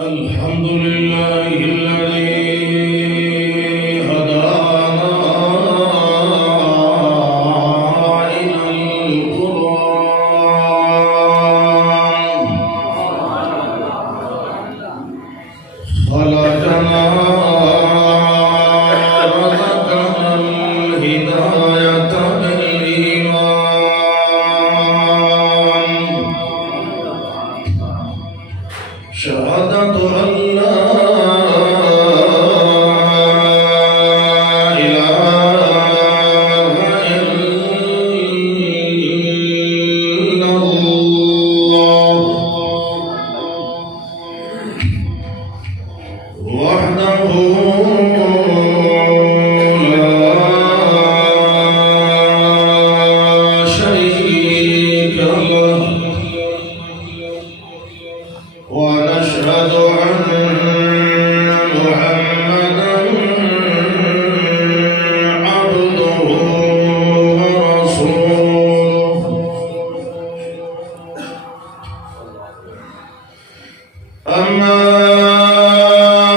الحمد لله الذي هدانا إلى القرآن خلقنا رزقنا الهداية بالإيمان شهادة أن لا إله إلا الله وحده لا شريك له ونشهد أن محمدا عبده ورسوله أما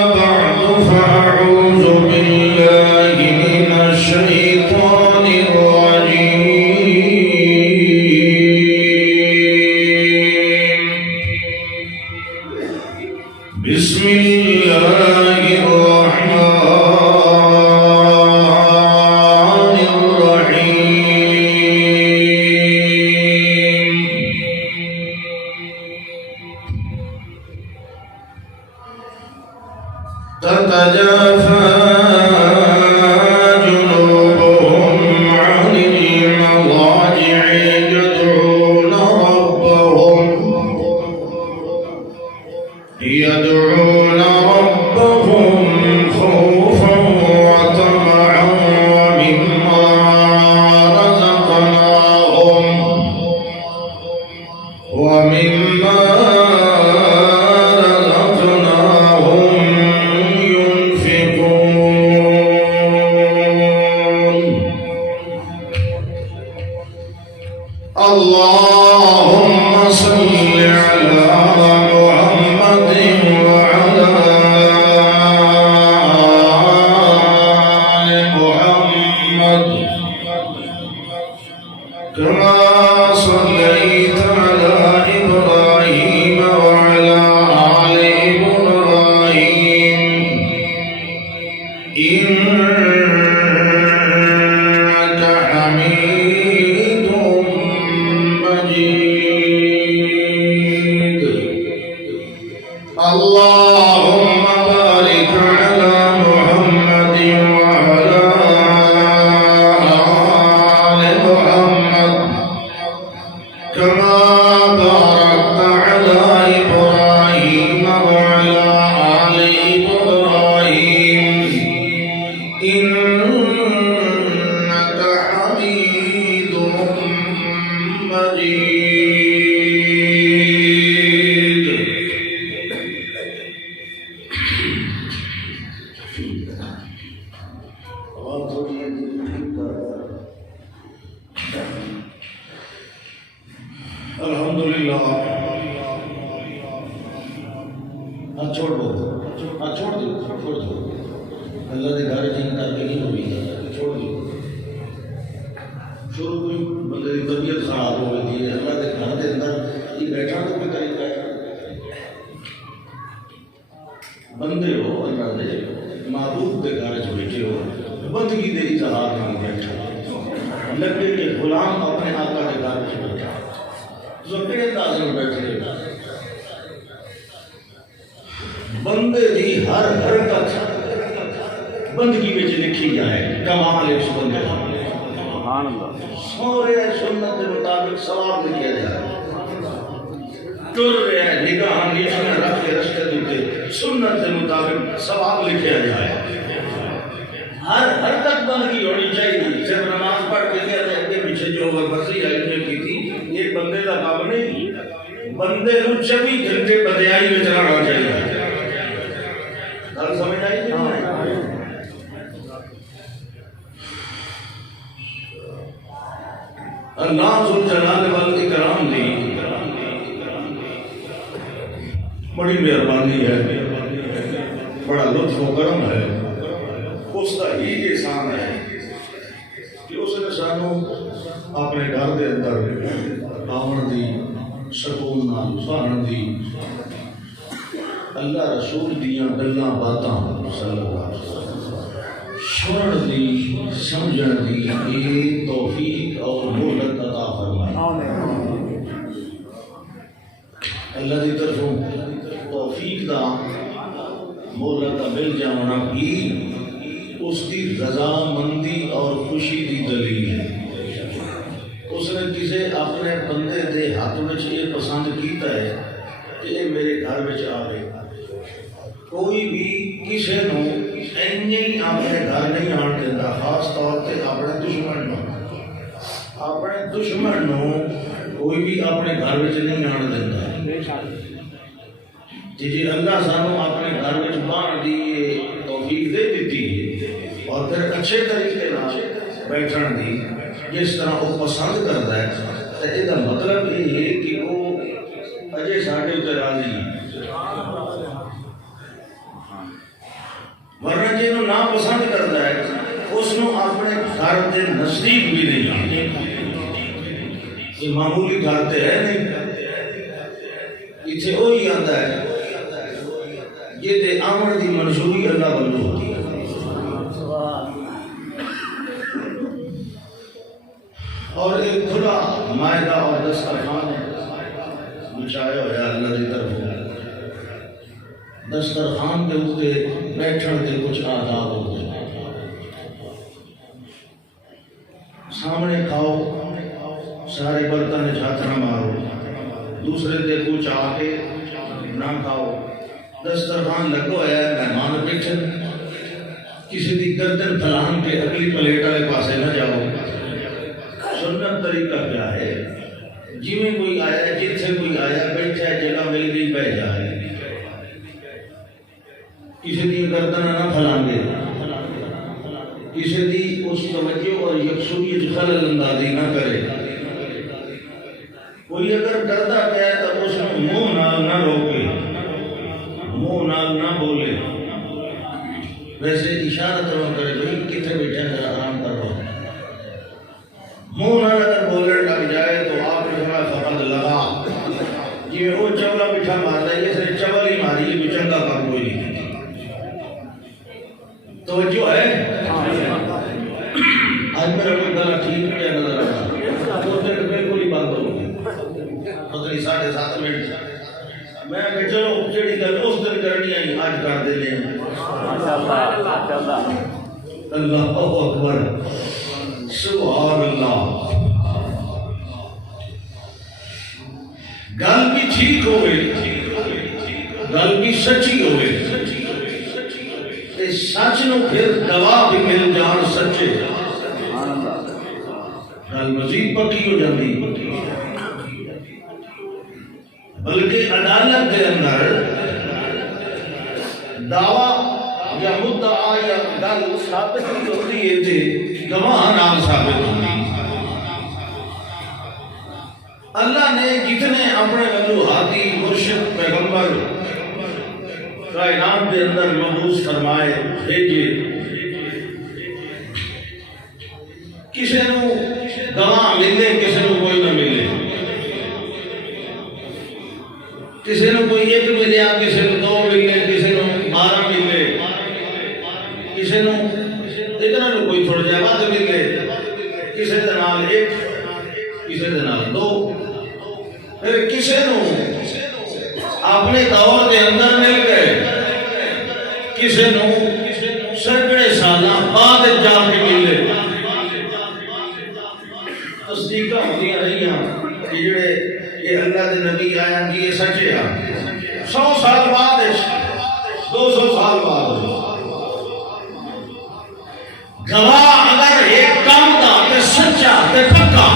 بعد فأعوذ بالله من الشيطان الرجيم بسم الله الرحمن الرحيم تتجافى جنوبهم عن المضاجع يدعون ربهم خوفا وطمعا ومما رزقناهم ينفقون اللهم صل على محمد وعلى آل محمد كما صليت على إبراهيم وعلى آل إبراهيم إنك حميد مجيد اللهم بارك على محمد وعلى آل محمد كما باركت على إبراهيم وعلى آل إبراهيم إنك حميد مجيد الحمدللہ چھوڑ دو اللہ کے گھر جن کر کے نہیں ہوئی چھوڑ دو شروع کوئی بندے کی طبیعت خراب ہو گئی تھی اللہ کے گھر کے اندر یہ بیٹھا تو کوئی طریقہ ہے بندے ہو اللہ دے معبود کے گھر چ بیٹھے ہو بندگی دے اظہار نہیں بیٹھا لگے کہ غلام اپنے آقا کے گھر چ بیٹھا زکے انداز میں بیٹھے بندے دی ہر حرکت بندگی میں لکھی جائے کمال اس بندے سبحان اللہ سورے سنت کے مطابق ثواب لکھا جائے ٹر رہے نگاہ نیچے رکھ کے رستے دیتے سنت کے مطابق ثواب لکھا جائے ہر حرکت بندگی ہونی چاہیے صرف نماز پڑھ کے لیا تھا کہ پیچھے جو وسیع علم کی تھی یہ بندے کا کام نہیں بندے کو 24 گھنٹے بدیائی میں چلانا چاہیے گل سمجھ آئی کہ نہیں اللہ ذو الجلال والاکرام دی بڑی مہربانی ہے، بڑا لطف و کرم ہے، اس کا ہی احسان ہے کہ اس نے سانو اپنے گھر کے اندر آمن دی، سکون نال سہن دی، اللہ رسول دیاں گلاں باتاں صلی اللہ علیہ وسلم سنن دی، سمجھن دی یہ توفیق اور مہلت عطا فرمائے۔ اللہ دی طرفوں توفیق دا مہلت دا مل جانا بھی اس کی رضا مندی اور خوشی دی دلیل ہے۔ اس نے کسی اپنے بندے دے ہاتھ میں یہ پسند کیتا ہے کہ یہ میرے گھر میں آوے۔ کوئی بھی کسی نو اینی اپنے گھر نہیں آن دیتا، خاص طور پہ اپنے دشمن نو۔ اپنے دشمن نو کوئی بھی اپنے گھر میں نہیں آن دیتا۔ جی اللہ سانو اپنے گھر میں بان دی توفیق دے دیتی ہے اور پھر اچھے طریقے نال بیٹھن دی جس طرح وہ پسند کرتا ہے، تو یہ مطلب یہ ہے کہ وہ اجے ساڈے اتنے راضی ہے۔ ورنہ جی نہ پسند کرتا ہے اس نو اپنے گھر کے نزدیک بھی نہیں آتا۔ یہ معمولی گھر تے ہے نہیں، اتنے وہی آتا ہے یہ تے آمن دی منظوری اللہ بندو ہوتی ہے۔ اور ایک کھلا مائدہ اور دسترخوان بچھایا ہوا اللہ کی طرف۔ دسترخوان کے اوپر بیٹھن کے کچھ آداب ہوتے ہیں۔ سامنے کھاؤ، سارے برتن ہاتھ نہ مارو، دوسرے دے کچھ آ کے نہ کھاؤ۔ دسترخوان لگو ہے، مہمان بیٹھے، کسی دی گردن پھلان کے اگلی پلیٹ والے پاسے نہ جاؤ۔ سنت طریقہ کیا ہے؟ جی میں کوئی آیا، جتھے کوئی آیا بیٹھا ہے، جگہ مل گئی بیٹھ جائے، کسی دی گردن نہ پھلان گے، کسی دی اس توجہ اور یکسویت خلل اندازی نہ کرے۔ کوئی اگر ڈردا پیا ہے تو اس میں منہ نال نہ روکے، منہ نال نہ بولے، ویسے اشارت نہ کرے بھائی کتنے بیٹھے ذرا آرام کرو۔ منہ نہ اگر بولنے لگ جائے تو آپ نے کہا فقط لگا، جی وہ چولا میٹھا مارتا ہے، یہ صرف چول ہی ماری ہے، کوئی چنگا کام کوئی نہیں۔ توجہ ہے؟ آج میرا کوئی گلا ٹھیک کیا نظر آتا، تو پھر بالکل ہی بند ہو گئی، پتہ نہیں 7.5 منٹ۔ میں کہ چلو جڑی گل اس دن کرنی آئی آج کر دے لیں۔ اللہ اکبر، سبحان اللہ۔ گل بھی ٹھیک ہوئے، گل بھی سچی ہوئے، سچ نو پھر گواہ بھی مل جان سچے، گل مزید پکی ہو جاتی۔ بلکہ عدالت کے اندر دعویٰ یا مدعا یا گل ثابت ہوتی ہے تھے گواہ نام ثابت ہوتی۔ اللہ نے جتنے اپنے وجوہاتی مرشد پیغمبر کائنات کے اندر مبعوث فرمائے بھیجے، کسی نو گواہ ملے کسی نو کوئی نہ ملے، کسی نو کوئی ایک ملیا، کسی نو 2 ملے، کسی نو 12 ملے، کسی نو اتنا نو کوئی تھوڑا جہا ود ملے، کسی دے نال 1، کسی دے نال 2، پھر کسی نو اپنے دور کے اندر مل گئے، کسی نو سینکڑے سالاں بعد جا کے ملے۔ تصدیقاں ہوندیاں رہیاں کہ جڑے یہ اللہ دے نبی آیا کہ یہ سچے آ، 100 سال بعد 200 سال بعد گواہ اگر ایک کام دا تے سچا تے پکا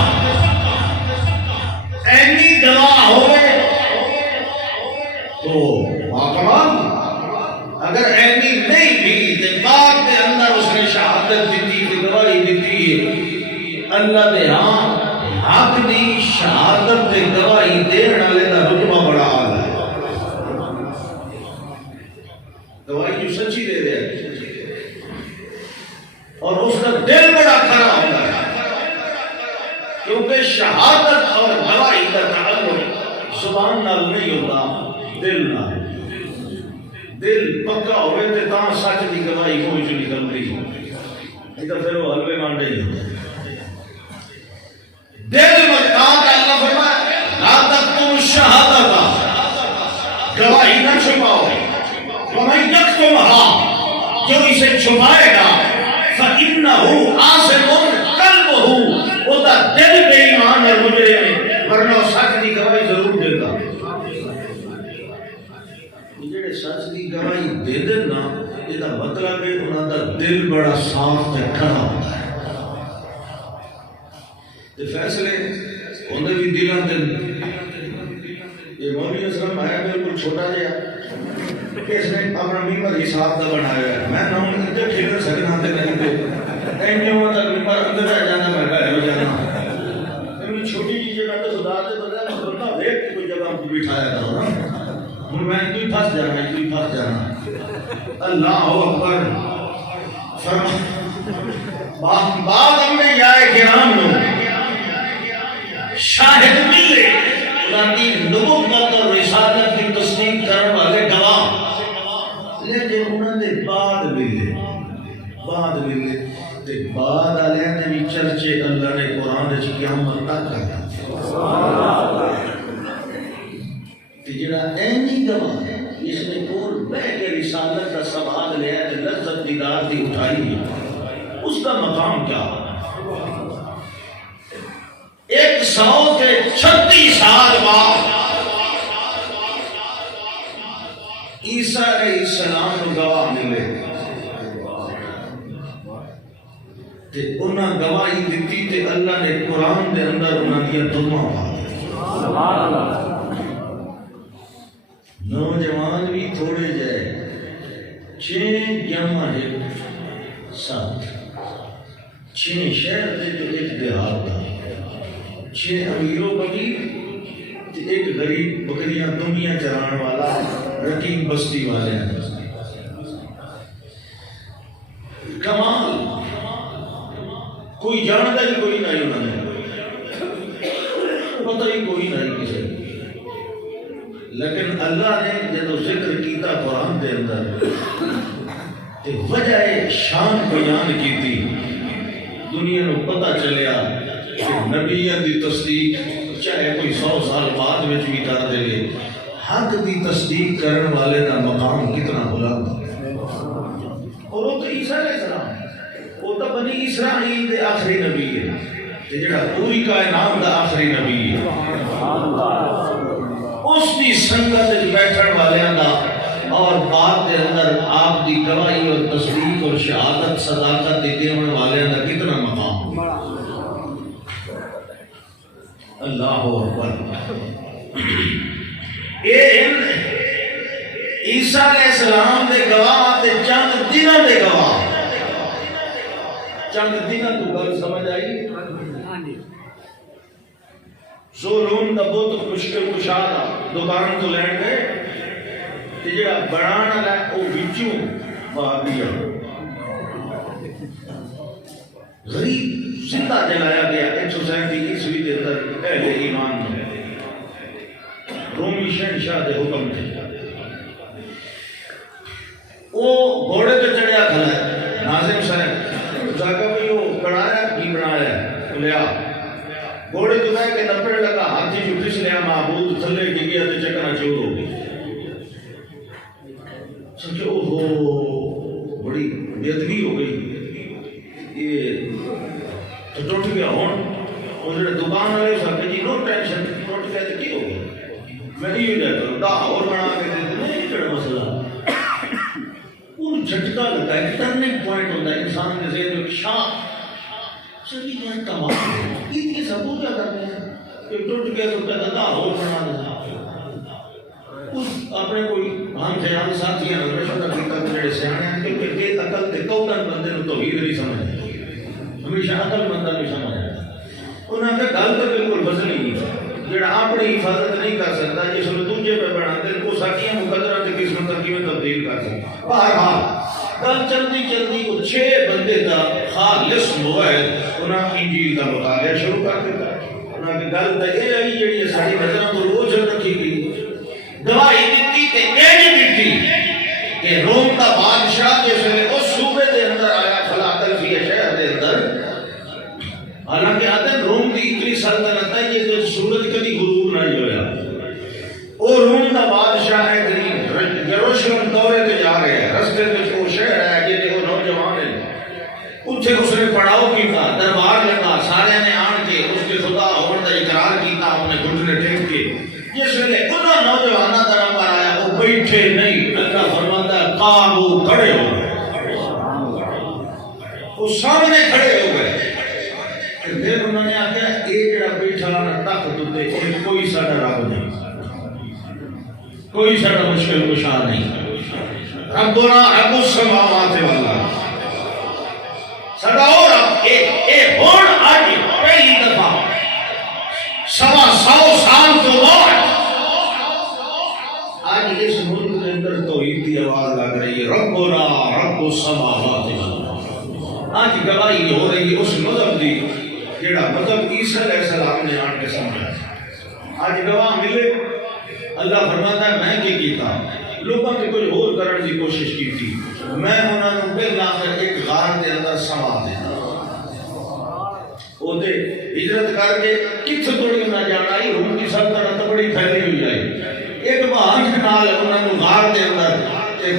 اینی گواہ ہوئے تو کمال، اگر اینی نہیں بھی تے بعد کے اندر اس نے شہادت دیتی تے گواہی دیتی، اللہ دے ہاں حق دی شہادت تے گواہی دین والے دا رتبہ بڑا اعلیٰ ہے۔ گواہی جو سچی دے دے اور اس کا دل بڑا کھڑا ہوتا ہے، کیونکہ شہادت اور گواہی کا تعلق زبان نال نہیں ہوتا، دل نال۔ دل پکا ہوئے تے تاں سچ دی گواہی کوئی جو نکلتی ہو، نہیں تو پھر وہ حلوے مانڈے ہی ہوتا ہے۔ دل مقام کا اللہ فرمایا لا تکتموا الشہادۃ، گواہی نہ چھپاؤ، ومن یکتمھا، جو اسے چھپائے گا فإنہ آثم قلبہ، وہ دا دل بے ایمان اور مجرم ہے، ورنہ وہ سچ دی گواہی ضرور دے گا۔ جڑے سچ دی گواہی دے دن نا، یہ دا مطلب ہے انہاں دا دل بڑا صاف تے کھڑا ہوتا ہے، تے فیصلے ہوندے بھی دلاں تے۔ یہ مولوی اسلام ہے بالکل چھوٹا جہا، اس نے اپنا ممبر حساب کا بنایا ہے، میں نہ ادھر کھیل سکنا تے نہیں تے اینیوں تک ممبر اندر آ جانا، میں گھر ہو جانا۔ اتنی چھوٹی جی جگہ تو خدا سے پتہ ہے بندہ ویکھ کے کوئی جگہ پہ بٹھایا کرو نا، ہن میں کوئی پھنس جانا، کوئی پھنس جانا۔ اللہ اکبر۔ بعد انبیاء کرام نو شاہد ملے، ذاتی نبوت اور رسالت کی تصدیق کرنے والے گواہ، لیکن انہوں نے بعد ملے تے بعد والے نے بھی چرچے اللہ نے قرآن وچ قیامت تک کرتا۔ تے جڑا اینی گواہ ہے، اس نے کول بیٹھ کے رسالت کا سوال لیا تے لذت دیدار دی اٹھائی، اس کا مقام کیا؟ 136 سال بعد عیسیٰ علیہ السلام کو گواہ ملے تے انہاں گواہی دیتی تے اللہ نے قرآن دے اندر انہاں دیا دعا پا۔ نوجوان بھی تھوڑے جائے، 6 جمع 7، 6 شہر دے تو 1 دیہات دا، 6 امیروں بکیر تے 1 غریب بکریاں دنیا چران والا رقیب بستی والے ہیں۔ کمال کوئی جانتا ہی کوئی نہیں، انہوں نے پتہ ہی کوئی نہیں کسی، لیکن اللہ نے جب ذکر کیتا قرآن دے اندر تے وجہ شان بیان کیتی، دنیا کو پتہ چلیا کہ نبیوں دی تصدیق چاہے کوئی 100 سال بعد میں بھی کر دے، حق دی تصدیق کرنے والے کا مقام کتنا بلند ہے۔ اور وہ تو عیسیٰ علیہ السلام، وہ تو بنی اسرائیل دے آخری نبی ہے، تے جڑا پوری کائنات دا آخری نبی ہے، اس کی سنگت وچ بیٹھن والیاں دا اور بعد دے اندر آپ دی گواہی اور تصدیق اور شہادت صداقت دینے والیاں دا کتنا مقام۔ اللہ اکبر۔ عیسیٰ علیہ السلام دے گواہ تے چند دنوں دے گواہ، چند دنوں تو گل سمجھ آئی؟ زولون دا بہت مشکل کشادہ دکان تو لین گئے تے جڑا بنان والا او وچوں وہابی غریب زندہ جلایا گیا 137 عیسوی کے اندر اہل ایمان میں، رومی شہنشاہ دے حکم تھے۔ وہ گھوڑے پہ چڑھیا کھڑا ہے، ناظم صاحب جاگا بھی وہ بنایا کی بنایا لیا، گھوڑے تو بیٹھ کے نپڑ لگا، ہاتھی جو پھس لیا، معبود تھلے ڈگ گیا تو چکنا چور ہو گئی۔ سوچے اوہو بڑی بے ادبی ہو گئی، یہ تو ٹوٹ گیا ہون۔ وہ جڑے دکان والے سب جی نو ٹینشن، ٹوٹ گیا تو کی ہو گیا، میں نہیں ہو جاتا دا اور بنا کے دے نہیں کڑا مسئلہ۔ ان جھٹکا لگتا ہے، ٹرننگ پوائنٹ ہوتا ہے انسان کے ذہن میں، شاہ چلی جائے کمال اتنی ثبوت کیا کرتے ہیں کہ ٹوٹ گیا تو کہتا دا اور بنا دیتا۔ اپنے کوئی ہم خیال ساتھی ہیں مشورہ کیتا جڑے سیانے ہیں کہ بے عقل تے کوتن بندے نوں توحید نہیں سمجھ، ہمیشہ عقل مند نہیں سمجھ۔ انہاں نے گل تو بالکل بدلی نہیں، جڑا اپنی حفاظت نہیں کر سکتا جس نوں دوجے پہ بنا دے وہ ساکیاں مقدرات کی قسمت کیویں تبدیل کر سکتا. بہرحال گل چلتی چلتی وہ 6 بندے کا خالص موعد انہاں انجیل کا مطالعہ شروع کر دیتا. انہاں کی گل تو یہ آئی جڑی ساری نظروں کو روز رکھی گئی. گواہی دیتی تے یہ دیتی کہ روم کا بادشاہ جس ویلے اس صوبے دے اندر آیا فلاطلفیہ شہر دے اندر، حالانکہ آدم روم کی اتنی سلطنت ہے یہ تو سورج کبھی غروب نہیں ہویا. وہ روم کا بادشاہ ہے غریب یروشلم دورے تے جا رہے ہیں، رستے میں وہ شہر ہے جہے وہ نوجوان ہیں اتنے اس نے پڑاؤ کیتا، دربار لگا، سارے نے آن کے اس کے خدا ہونے کا اقرار کیتا اپنے گھٹنے ٹیک کے. جس ویلے انہاں نوجوانوں کا نمبر آیا وہ بیٹھے نہیں، اللہ فرماتا ہے قاموا کھڑے ہو گئے، وہ سامنے کھڑے ہو گئے. پھر انہوں نے آخیا یہ جڑا بیٹھا نا تخت تے کوئی ساڈا رب نہیں، کوئی ساڈا مشکل کشا نہیں. ربنا رب السماوات والارض، ساڈا او رب اے ہن اج پہلی دفعہ 100 سال تو بعد آج اس ملک کے اندر توحید کی آواز لگ رہی ہے. ربنا رب السماوات والارض. آج گواہی ہو رہی ہے اس مذہب کی جڑا مطلب عیسیٰ علیہ السلام نے آن کے سمجھا. آج گواہ ملے. اللہ فرماتا ہے میں کی کیتا لوگوں کے کچھ اور کرنے کی کوشش کی تھی، میں انہوں نے بالآخر ایک غار کے اندر سما دینا. وہ ہجرت کر کے کتنے تھوڑی نہ جانا ہی روم کی سلطنت بڑی پھیلی ہوئی جائے. ایک بہان کے نال انہوں نے غار کے اندر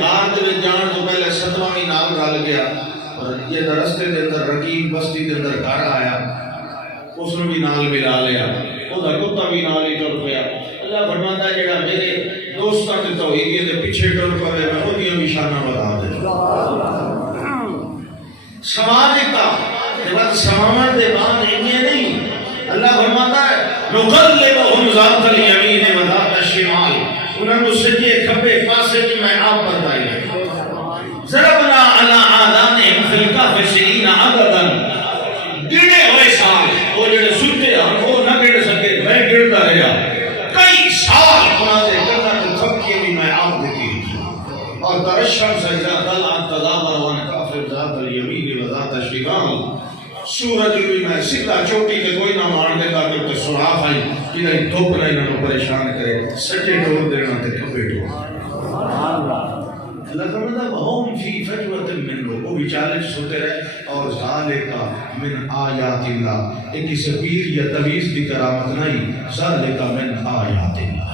غار کے جان تو پہلے 7واں نام رل گیا اور یہ رستے کے اندر رقیب بستی کے اندر گھر آیا، اس نے بھی نال ملا لیا، وہ کتا بھی نال ہی ٹر پیا. اللہ فرماتا ہے جڑا میرے دوستاں تے توحید دے پیچھے ٹر پے میں اودیاں نشاناں بتا دے. سماج کا جب سماج دے بعد یہ نہیں، اللہ فرماتا ہے نقلبہم ذات الیمین و ذات الشمال، انہاں کو سجے کھبے پاسے کی میں آپ بتائی. ضربنا علی آذانہم فی الکہف سنین عددا، گنے ہوئے سال وہ جڑے ستے ہیں وہ نہ گن سکے، میں گنتا رہا کئی سال انہاں دے گناں تے تھپکے بھی میں آپ دیتی. اور ترشم سجدہ طلعت تدابر وانکافر ذات الیمین و ذات الشمال، سورج بھی میں سیدھا چوٹی کے کوئی نہ مار دے گا کہ سراخ آئی کہ دھوپ نہ انہوں پریشان کرے، سجے ٹور دینا تے کھبے ٹور. اللہ فرماتا ہے وَهُمْ فِي فَجْوَةٍ مِّنْهُ، وہ بیچارے سوتے رہے. اور ذَلِكَ مِنْ آیَاتِ اللَّهِ، ایک کسی پیر یا تویز کی کرامت نہیں، ذَلِكَ مِنْ آیَاتِ اللَّهِ.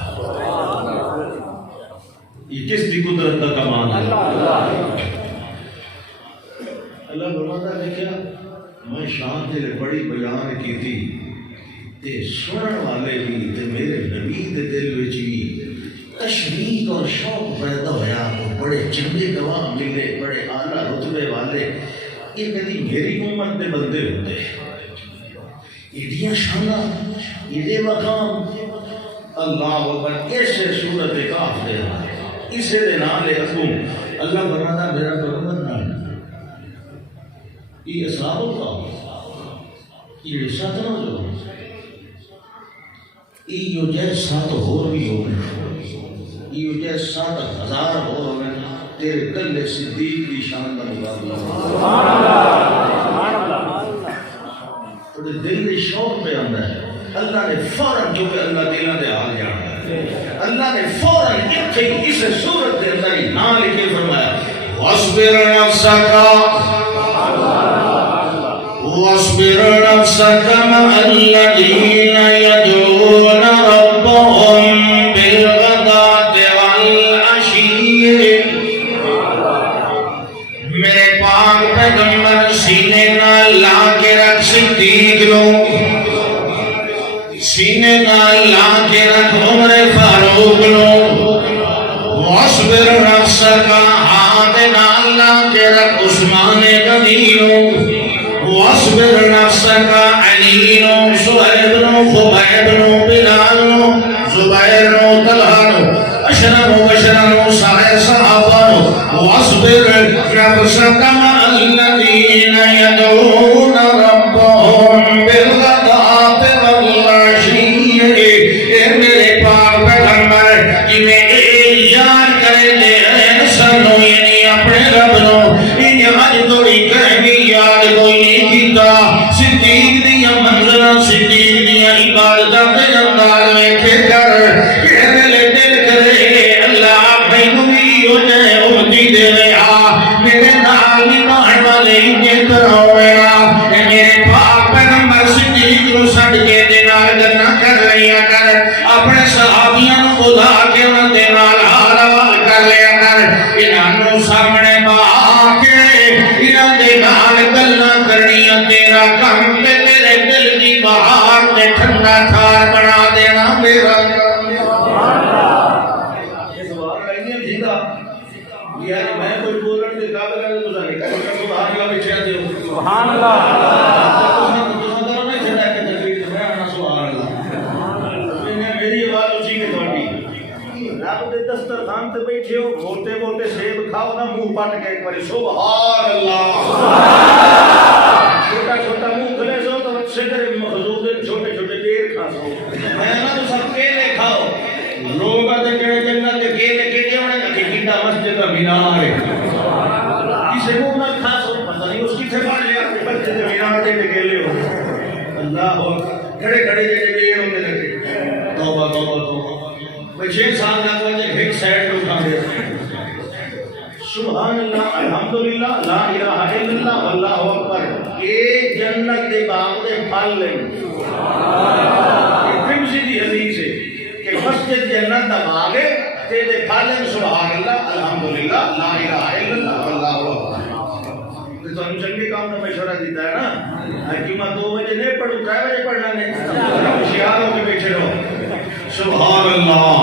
یہ کس دی قدرت کا کمال ہے؟ اللہ فرماتا ہے کیا میں شان دے بڑی بیان کی تھی تے سنن والے بھی تے میرے نبی دے دل وچ بھی تشویق اور شوق پیدا ہویا. وہ بڑے چنگے گواہ ملے، بڑے اعلیٰ رتبے والے. یہ کدی میری امت دے بندے ہوتے ایڈیاں شاناں ایڈے مقام. اللہ اکبر. اس صورت کہف دے اسے دے نال حکم اللہ فرماتا میرا پیغمبر نال یہ اصحاب الکہف یہ سات نوجوان یہ جیسے 7 اور بھی ہو گئے، یہ جیسے 7,000 اور ہو گئے. تیرے کلے صدیق کی شان کا مقابلہ تو دل کے شوق پہ آتا ہے. اللہ نے فوراً جو کہ اللہ دلوں دے حال جانا ہے، اللہ نے فوراً اس صورت کے اندر ہی نام لکھے فرمایا وَاصْبِرْ نَفْسَكَ مَعَ الَّذِينَ يَدْعُونَ رَبَّهُمْ بِالْغَدَاةِ وَالْعَشِيِّ. میرے پاک پیغمبر سینے نہ لا کے رکھ صدیق لو، سینے نہ لا کے رکھ عمر فاروق لو. وَاصْبِرْ نَفْسَكَ ہاتھ نہ لا کے رکھ عثمان غنی لو. وَاصْبِرْ نَفْسَكَ عَلِيٌّ صُہَيْبٌ خُبَيْبٌ بِلَالٌ زُبَيْرٌ طَلْحَةٌ أَشْرَفُ بَشَرٌ سارے صحابہ. وَاصْبِرْ نَفْسَكَ مَعَ الَّذِينَ يَدْعُونَ رَبَّهُمْ بِالْغَدَاةِ وَالْعَشِيِّ. اے میرے پاک پیغمبر جنہیں یاد کرے لے سنو یہ کرونا میرے پاک پیغمبر صدیق کو سڑ کے دینار گنا کر لیا کر اپنے صحابیاں نو خدا کے انہاں دے نال حال حوال کر لیا کر انہاں نو سامنے با کے انہاں دے نال گلاں کرنیاں تیرا کم تے تیرے دل دی بہار تے ٹھنڈا تھار بنا دینا میرا یار میں کوئی بولن دے قابل ہے تو نہیں کہ سبحان اللہ بچیا دے سبحان اللہ میری آواز اسی کے تھوڑی رب دے دسترخوان تے بیٹھے ہو بولتے بولتے سیب کھاؤ نا منہ پٹ کے ایک بار سبحان اللہ چھوٹا چھوٹا منہ کھلے سو تو اچھے تیرے مخلوق چھوٹے چھوٹے دیر کھا سو میں نا تو سب کیلے کھاؤ لوگ آتے کہنے جنت کے کیلے کیلے ہونے کہ کنڈا مسجد کا مینار ہے کسی کو نہ کھا سو پتہ نہیں اس کی سے پڑھ لیا کہ مسجد کے مینار دے کیلے ہو اللہ ہو کھڑے کھڑے جڑے دیر ہونے لگے توبہ توبہ توبہ میں 6 سال کا وجہ ایک سائیڈ پہ اٹھا دیا سبحان اللہ الحمدللہ لا الہ الا اللہ واللہ اکبر یہ جنت دے باغ دے پھل لیں یہ ترمذی دی حدیث ہے کہ مسجد جنت دا باغ ہے تے دے پھل ہیں سبحان اللہ الحمدللہ لا الہ الا اللہ واللہ اکبر تو ہم چنگے کام کا مشورہ دیتا ہے نا حکیمہ 2 بجے نہیں پڑھو 3 بجے پڑھنا نہیں ہوشیار ہو کے بیٹھے رہو سبحان اللہ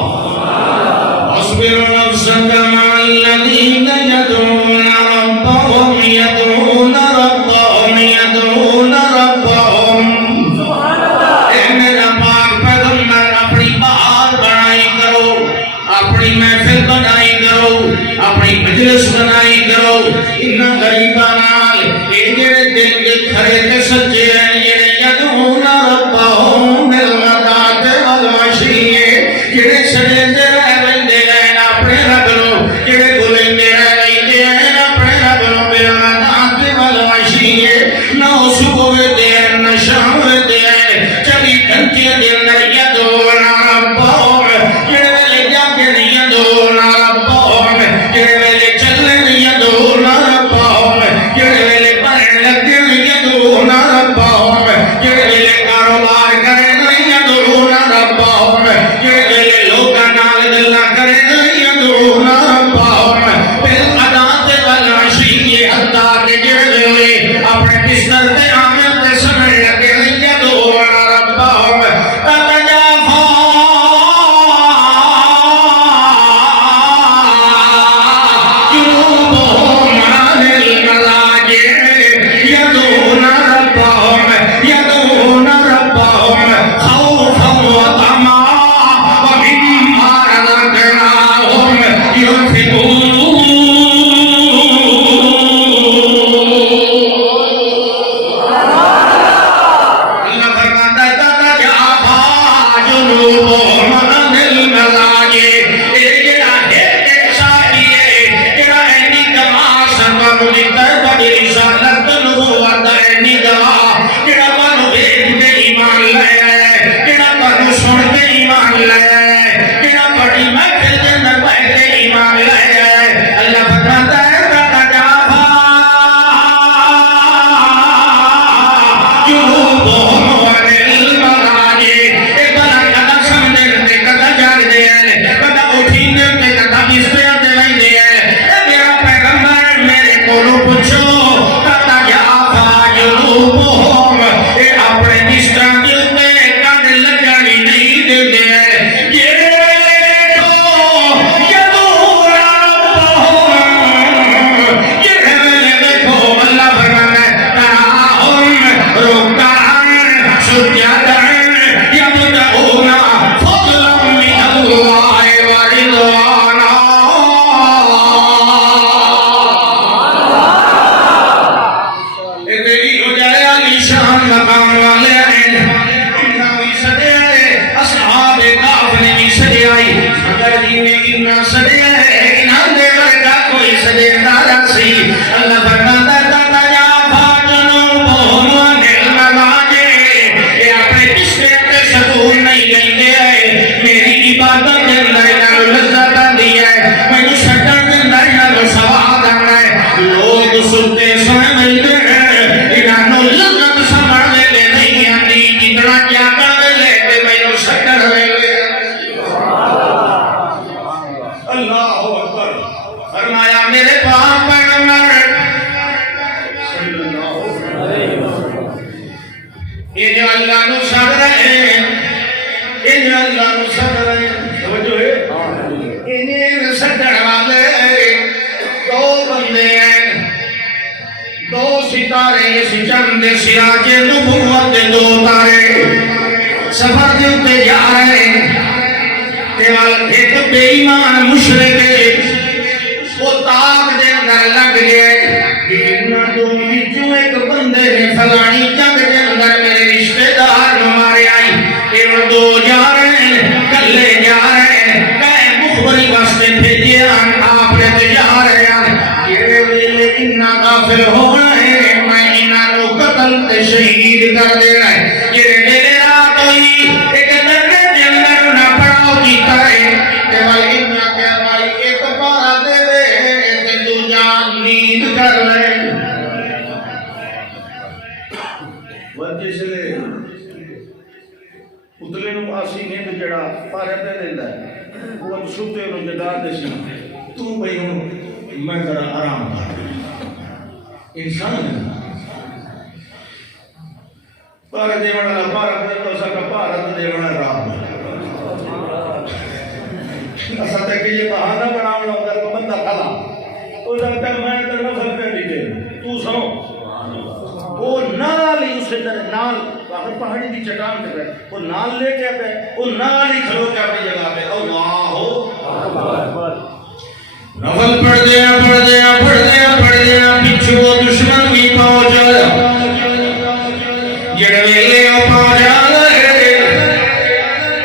اصبر نفسك مع الذين يدعون ربهم سبحان اللہ اے میرا پاک پیغمبر اپنی بہار بنائی کرو اپنی محفل بنائی کرو اپنی مجلس بنائی کرو انہاں غریباں نال اے جڑے دل دے کھڑے تے سچے ہیں جڑے یدعون ربهم بالغداۃ والعشی جڑے سڑے تے رہ ویندے ہیں اپنے رب نو جڑے بولندے رہ ویندے ہیں اپنے رب نو بالغداۃ والعشی نہ صبح دے نہ شام دے 24 گھنٹے دے اندر یدعون ربهم جڑے ویلے جاگے یدعون ربهم جڑے ویلے چلے یدعون ربهم جڑے ویلے پڑھن لگے یدعون ربهم جڑے ویلے کاروبار کرے یدعون ربهم جڑے ویلے لوکاں نال گلاں کرے یدعون ربهم بالغداۃ والعشی حتی کہ جڑے ویلے اپنے بستر تے آمن تے سمجھ لگے یدعون ربهم تتجافى جنوبهم اللہ نو سد رہے ہیں، انہیں اللہ نو سد رہے ہیں، توجہ ہے، انہیں سدن والے دو بندے ہیں، دو ستارے اس چند سراج نبوت دے دو تارے سفر دے اتے جا رہے ہیں، ایک بے ایمان مشرک وہ تاک دے اندر لگ گئے کہ انہاں دونوں وچوں ایک بندے نے فلانی جنگ دے اندر میرے رشتہ دار نوں مارے آئی، یہ دو جا رہے ہیں، کلے جا رہے ہیں، کہے مخبری واسطے بھیجے ہیں، آپ نے جا رہے ہیں، یہ ویلے انہاں غافل ہو رہے ہیں، میں انہاں نوں قتل تے شہید کر دینا ہے، یہ ویلے رات ہوئی ایک درنے دے اندر نہ پڑاؤ کیتا ہے کہ بھائی انہاں کے بھائی ایک پارا دے نیند کر لے جس لئے اتلے نو آسی نیند جڑا پارے دے دیندہ ہے وہ سوتے نو جدا دے سی تو بھئی ہوں میں ذرا آرام کر انسان ہے پارے دے وڑا پارے دے تو سکا پارے دے وڑا رام اصل ہے کہ یہ بہانہ بناونا ہوتا ہے بندہ کھلا تو جب تک میں تو نفل کر دیتے تو سنو وہ نال ہی اسے در نال باہر پہاڑی دی چٹان کر رہے وہ نال لے کے پہ وہ نال ہی کھلو کے اپنی جگہ پہ اللہ نفل پڑھ دیا پچھو وہ دشمن بھی پہنچا جڑ ویلے وہ پہنچا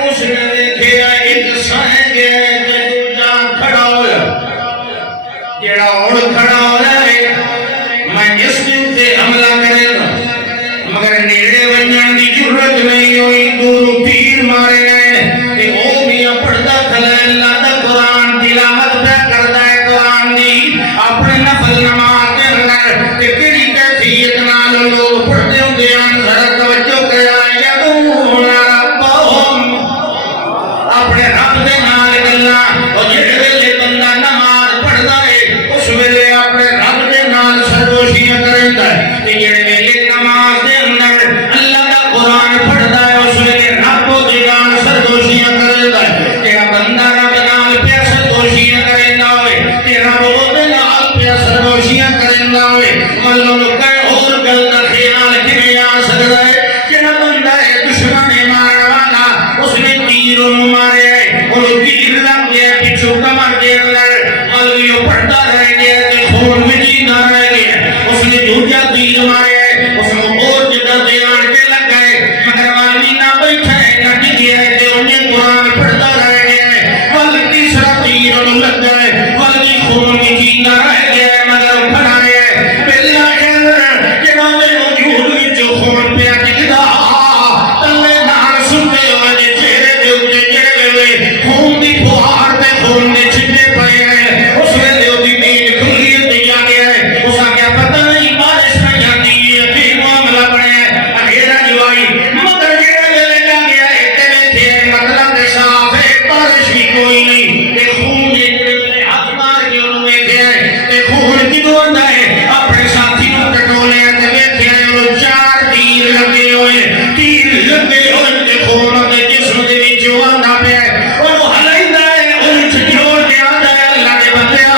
اس نے دیکھے ایک سائن گیا جو جان کھڑا ہویا جڑا اور کھڑا ہو رہا ہے میں اس دن سے حملہ کرے گا مگر نیڑے ونجان کی ضرورت نہیں ہوئی دوروں تیر مارے گئے کہ او میاں پڑھتا کھلا اللہ دا قرآن تلاوت پہ کرتا ہے قرآن دی اپنے نفل نماز کے اندر کہ کیڑی کیفیت نال لوگ پڑھتے ہوں گے ذرا توجہ کرا یدعون ربہم اپنے رب دے نال گلا اور جڑے ویلے بندہ نماز پڑھتا ہے اس ویلے اپنے رب دے نال سرگوشیاں کرتا ہے کہ جڑے ویلے نماز دے اندر اللہ دا قرآن پڑھتا ہے اس ویلے رب دے نال سرگوشیاں کرتا ہے کہ بندہ رب نال پیا سرگوشیاں کرتا ہوئے کہ رب دے نال پیا سرگوشیاں کرتا ہوئے ملوں کئی اور گل دا خیال کیویں آ سکدا ہے کہ بندہ دشمن مارن والا اس نے تیروں مارے اور تیر لگ گیا پیچھے کمر دے اندر مولوی پڑھتا رہ گیا کہ خون وچیندا رہ گیا اس نے دوجا تیر مارے اس کو اور جگہ دے آن کے لگ گئے مگر مولوی نہ بیٹھا ہے نہ ٹکیا ہے تے انہیں قرآن پڑھتا رہ گیا ول تیسرا تیر لگ گئے مولوی خون وچیندا رہ گیا مگر کھڑا ہے بلا جڑا میرے وجود وچ خون پیا ٹکدا تلے نال سنتے ہوئے چہرے دے اوتے جڑے ہوئے خون دی فوار تے خون دے چھٹے پئے ہیں اس ویلے دی نیند کھلی تے جا گیا ہے اس کا پتہ نہیں بارش پہ جاتی ہے پھر معاملہ بنے اندھیرا جوائی مگر جڑے ویلے جا گیا ہے تے تھے مطلب دے صاف ہے بارش بھی کوئی نہیں تے خون دے جڑے ہاتھ مار کے انہوں ویکھیا ہے تے خون کدوں آندا ہے اپنے ساتھی نوں ٹٹولے تے ویکھیا ہے وہ چار تیر لگے ہوئے تے خون دے جسم دے وچ آندا پیا ہے وہ ہلائندا ہے اونٹ جوڑ کے آندا ہے اللہ دے بندیا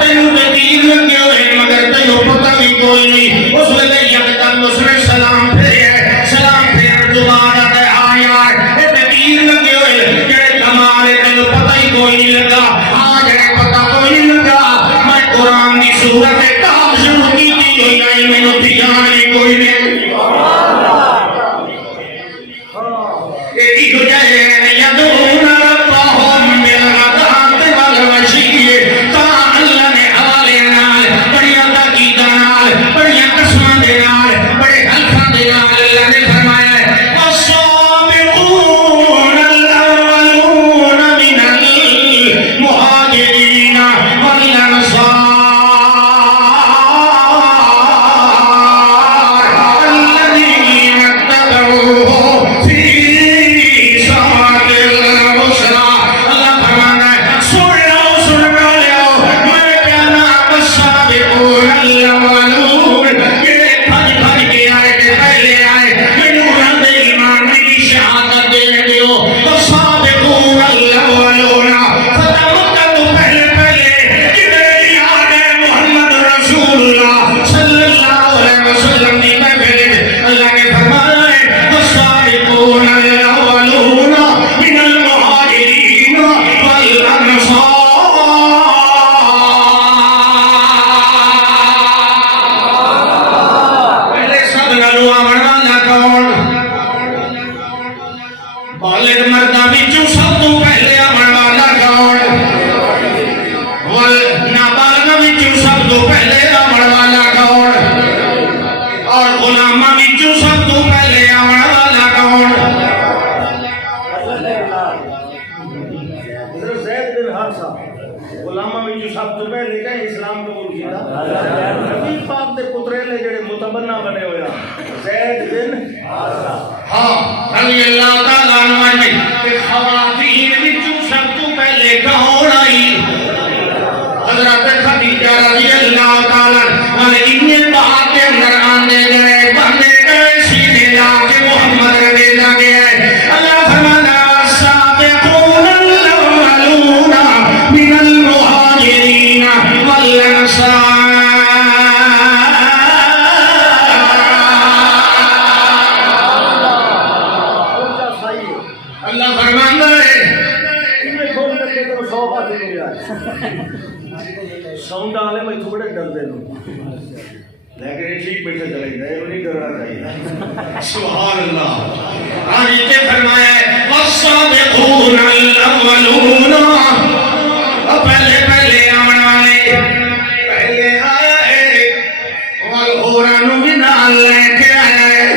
تینوں تے تیر لگے ہوئے مگر تینوں پتہ بھی کوئی نہیں اس ویلے یکدم اس نے سلام پھیریا سلام پھیر دوبارہ تے آ یار اے تے تیر لگے ہوئے جڑے کمال ہے تینوں پتہ ہی کوئی نہیں لگا آ جڑے پتہ کوئی نہیں لگا میں قرآن دی سورت کاف شروع کیتی ہوئی ہے مینوں دھیان ہی کوئی نہیں ایک جائے یدعون ربہم بالغداۃ والعشی تاں اللہ نے حوالے نال بڑیاں تاکیداں نال بڑیاں قسماں دے نال بڑے حلفاں دے نال اللہ نے فرمایا ہے والسابقون الاولون من المہاجرین والانصار نبی پاک دے پتریلے جڑے متبنا بنے ہویا زید بن ہاں رضی اللہ تعالیٰ عنہ کہ خواتین وچوں سب تو پہلے کون آئی حضرت خدیجہ رضی اللہ تعالیٰ عنہ انہیں بات کے اندر آنے گئے بندے گئے سیدھے لا کے محمد رضا گیا ہے اللہ فرمانا السابقون الاولون من المہاجرین والانصار اللہ فرمانا ہے ساؤنڈ والے میں تھوڑے ڈر دے لوں لیکن یہ ٹھیک بیٹھے چلے گئے انہیں ڈرنا چاہیے سبحان اللہ آج یہ فرمایا ہے والسابقون الاولون پہلے پہلے آنے والے پہلے آیا ہے والغورانو بھی نال لے کے آیا ہے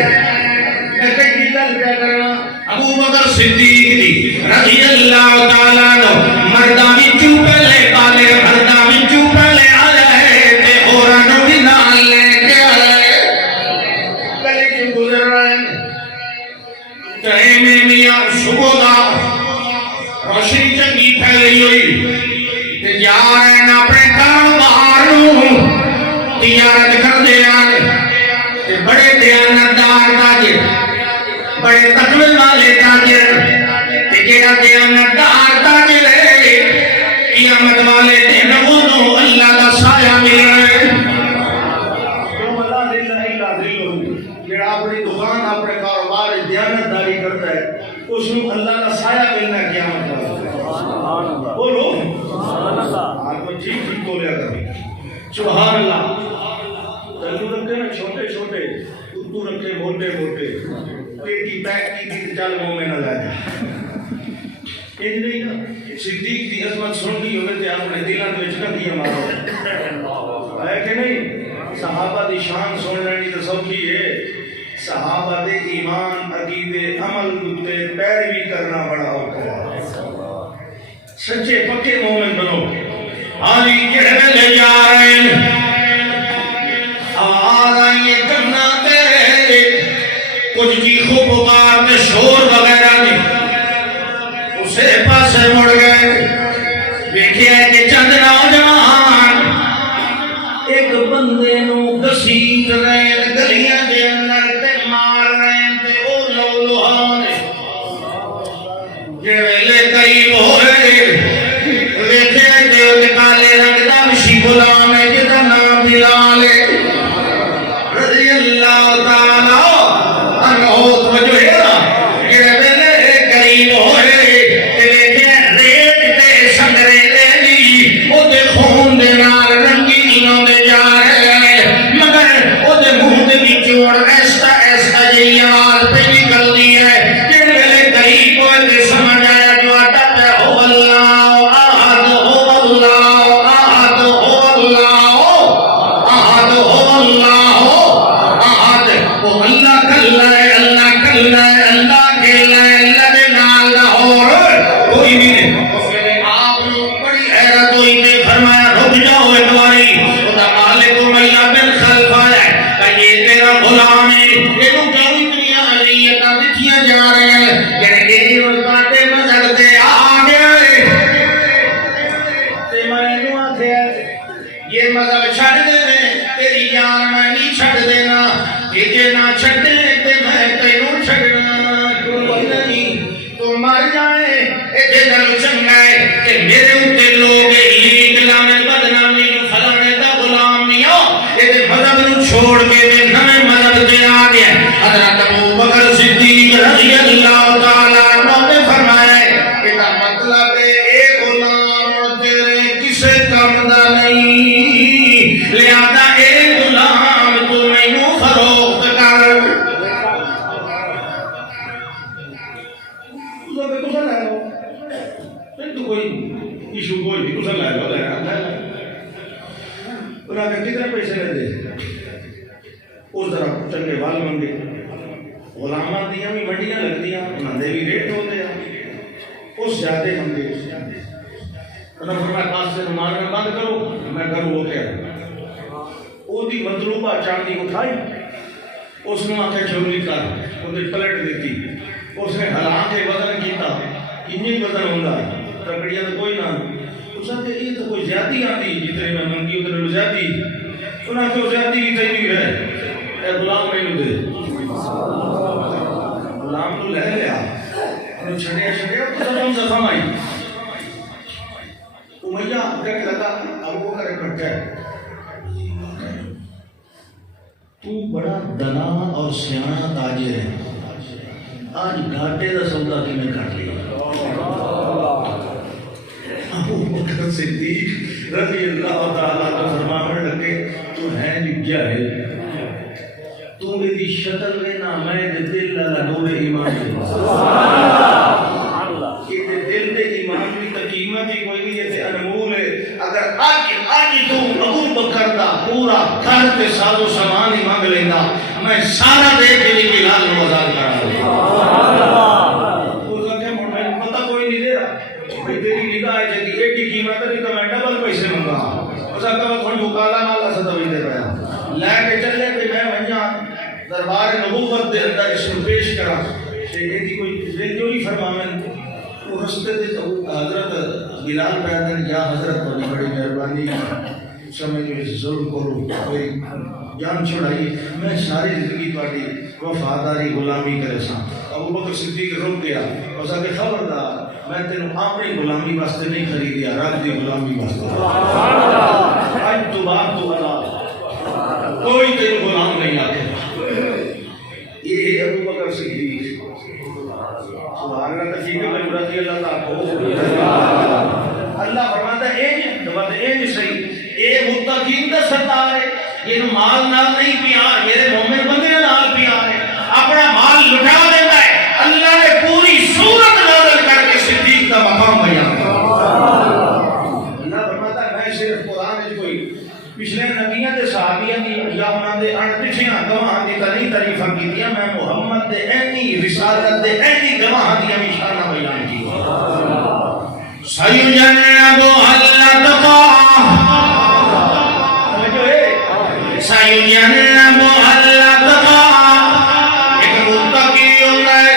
میں کئی گل کیا کرنا ابو بکر صدیق دی رضی اللہ تعالیٰ عنہ مرداں وچوں پہلے کالے مرداں وچوں پہلے آیا ہے تے غورانو بھی نال لے کے آیا ہے گلی چ گزر رہے ہیں ٹائم میاں صبح دا روشنی چنگی پھیلی ہوئی تے جا رہے ہیں اپنے کاروبار نو تجارت کردے آن تے بڑے دیانتدار تاجر بڑے تقوی والے تاجر تے جڑا دیانتدار تاجر ہے قیامت والے دن اونوں اللہ دا سایہ ملنا ہے جڑا اپنی دکان اپنے کاروبار دیانتداری کرتا ہے اس کو اللہ کا سایہ ملنا ہے قیامت کا بولو آپ کو ٹھیک ٹھیک بولیا کر سبحان اللہ تلو رکھے نا چھوٹے چھوٹے اردو رکھے موٹے موٹے پیٹی بیک کی چل مومن نہ لائے یہ نہیں نا صدیق دی عظمت سننی ہوئے تھے اپنے دلوں میں چکتی مارو ہے کہ نہیں صحابہ دی شان سن لینی تو سوکھی ہے صحابہ دے ایمان عقیدے عمل تے پیروی کرنا بڑا اوکھا ہے سچے پکے مومن بنو آلی کہنے لے جا رہے ہیں آواز آئیے کرنا تے کچھ کی خوب پکار تے شور وغیرہ نہیں اسے پاسے مڑ گئے دیکھے کہ چند نوجوان ایک بندے نو گسیٹ رہے ہیں گلیاں دے اندر تے مار رہے ہیں تے او لو لوہان جے ویلے قریب ہوئے ویکھے تے کالے رنگ دا مشی غلام ہے جدا نام بلال ہے رضی اللہ تعالی عنہ توجہ ہے نا جے ویلے قریب ہوئے تے ویکھے ریت تے سنگرے دے دی او دے خون دے نال رنگین ہوندے جا رہے ہیں مگر او دے منہ دے وچوں ایسا ایسا جی آواز پہ نکلدی ہے جے ویلے قریب ہوئے تے سمجھ آیا جو آٹا پہ ہو اللہ احد ہو اللہ احد ہو اللہ احد ہو اللہ احد وہ اللہ کلا ہے اللہ کلا ہے اللہ کلا ہے اللہ دے نال دا اور کوئی بھی نہیں پھر آپ نو بڑی حیرت ہوئی تے فرمایا رک جاؤ ایک باری خدا مالک اللہ بن خلف آیا ہے کہ یہ تیرا غلام ہے یہ تو کیا اتنی اذیتاں دتیاں جا رہے ہیں کہ یہ وقت مذہب تے آ گئے تے میں نو آکھیا یہ مذہب چھڑ دے تیری جان میں نہیں چھڑ دینا یہ جے نہ چھڈے تے میں تینوں چھڈنا کوئی نہیں تو مر جائے اے جے نال چنگا ہے کہ میرے اوتے لوگ لیک لاویں بدنامی فلانے دا غلام نہیں ہو اے مذہب نو چھوڑ کے تے نویں مذہب تے آ گیا حضرت ابو بکر صدیق رضی اللہ تعالی عنہ نے فرمایا کہ دا مطلب ہے اے غلام تیرے کسے کم دا نہیں لہذا اے غلام تو مینوں فروخت کر تو لے لو تو کوئی ایشو کوئی نہیں تو لے لو انہاں نے کتنے پیسے لے دے اس ذرا چنگے وال منگے غلاماں دیاں بھی منڈیاں لگدیاں انہاں دے بھی ریٹ ہوندے ہیں اس زیادہ منگے انہاں فرمایا پاس سے مارنا بند کرو میں کروں وہ کیا وہی مطلوبہ چاندی اٹھائی، اس نے آکھے چوری کر، انہیں پلٹ دیتی، اس نے ہلا کے وزن کیتا، انہی وزن ہوندا تکڑیاں تو کوئی نہ، اس نے یہ تو کوئی زیادتی آتی جتنے میں منگی اتنے لو زیادتی، انہاں تو زیادتی بھی تینی ہے، اے غلام میں دے غلام تو لے لیا، انہوں چھڑیا تو سب زخم آئی، امیہ کہنے لگا ابو بکر اکٹھا ہے، تو بڑا دنا اور سیاح تاجر ہے، آج گھاٹے دا سودا کی میں کر لیا۔ ابو بکر صدیق رضی اللہ تعالیٰ کا فرمانے لگے تو ہے جو کیا ہے، تو میری شکل لینا میں دل لالا نور ایمان ہے، کہ دل دے ایمان بھی تقیمت ہی کوئی نہیں ہے، انمول ہے، اگر آج تو ابو بکر دا پورا گھر تے ساز و سامان ہی مانگ لینا، میں سارا دے کے بھی بلال کو آزاد کرا دوں۔ اس کا پتہ کوئی نہیں دے رہا، بھائی تیری نگاہ ہے جدی ایک کی قیمت ہے تو میں ڈبل پیسے منگا، اس کا تھوڑی مکالا مالا سا توی دے پایا، لے کے چلے کہ میں ونجا دربار نبوت دے اندر اس کو پیش کرا، کہ ایک کوئی دل جو ہی فرمامن وہ رستے دے حضرت بلال پیدن یا حضرت بڑی بڑی مہربانی سمجھ میں ظلم کرو کوئی جان چھڑائی، میں ساری زندگی پاڑی وفاداری غلامی کرے ساں۔ ابو بکر صدیق رک گیا اور سا کہ خبردار میں تینوں اپنی غلامی واسطے نہیں خریدیا، رب دی غلامی واسطے، آج تو بات تو ادا کوئی تینوں غلام نہیں آتے۔ یہ ابو بکر صدیق سبحان اللہ تفیق میں رضی اللہ تعالیٰ اللہ فرماتا ہے اے صحیح اے متقین دا سردار ہے، یہ مال نال نہیں پیار، میرے مومن بندے نال پیار ہے، اپنا مال لٹا دیتا ہے، اللہ نے پوری صورت نازل کر کے صدیق کا مقام بیان کیا۔ اللہ فرماتا ہے میں صرف قرآن میں کوئی پچھلے نبیوں دے صحابیاں دی یا انہاں دے اڑتھیاں گواہاں دی نہیں تعریفاں کیتیاں، میں محمد دے اینی رسالت دے اینی گواہاں دی نشانہ بیان کی۔ سَيُجَنَّبُ الْأَتْقَى سَيُجَنَّبُ الْأَتْقَى، ایک متقی ہوتا ہے،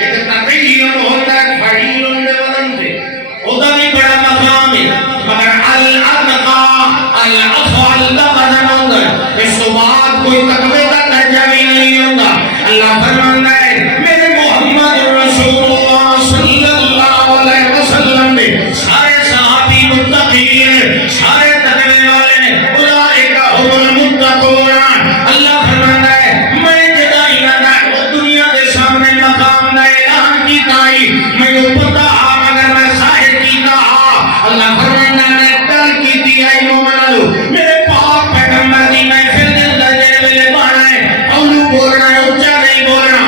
ایک تقی ہوتا ہے، کھڑی ہونے بدن سے خدا بھی بڑا مقام ہے، مگر الْأَتْقَى الْأَفْعَلْ کا بدن ہوتا ہے، اس تو بعد کوئی تقوی کا درجہ بھی نہیں ہوتا۔ اللہ فرماتا ہے میرے محمد رسول اللہ صلی اللہ علیہ وسلم نے سارے صحابی متقی ہیں، سارے تقوی والے ہیں، اولئک هم المتقون۔ اللہ فرماتا ہے میں جدائی نہ وہ دنیا کے سامنے مقام نہ اعلان کیتا ہی میں پتہ مگر میں ظاہر کیتا۔ اللہ فرماتا ہے ڈر کیتی ہے مومنو، میرے پاک پیغمبر دی محفل دے اندر جڑے ویلے بانا ہے اولو بولنا ہے، اونچا نہیں بولنا،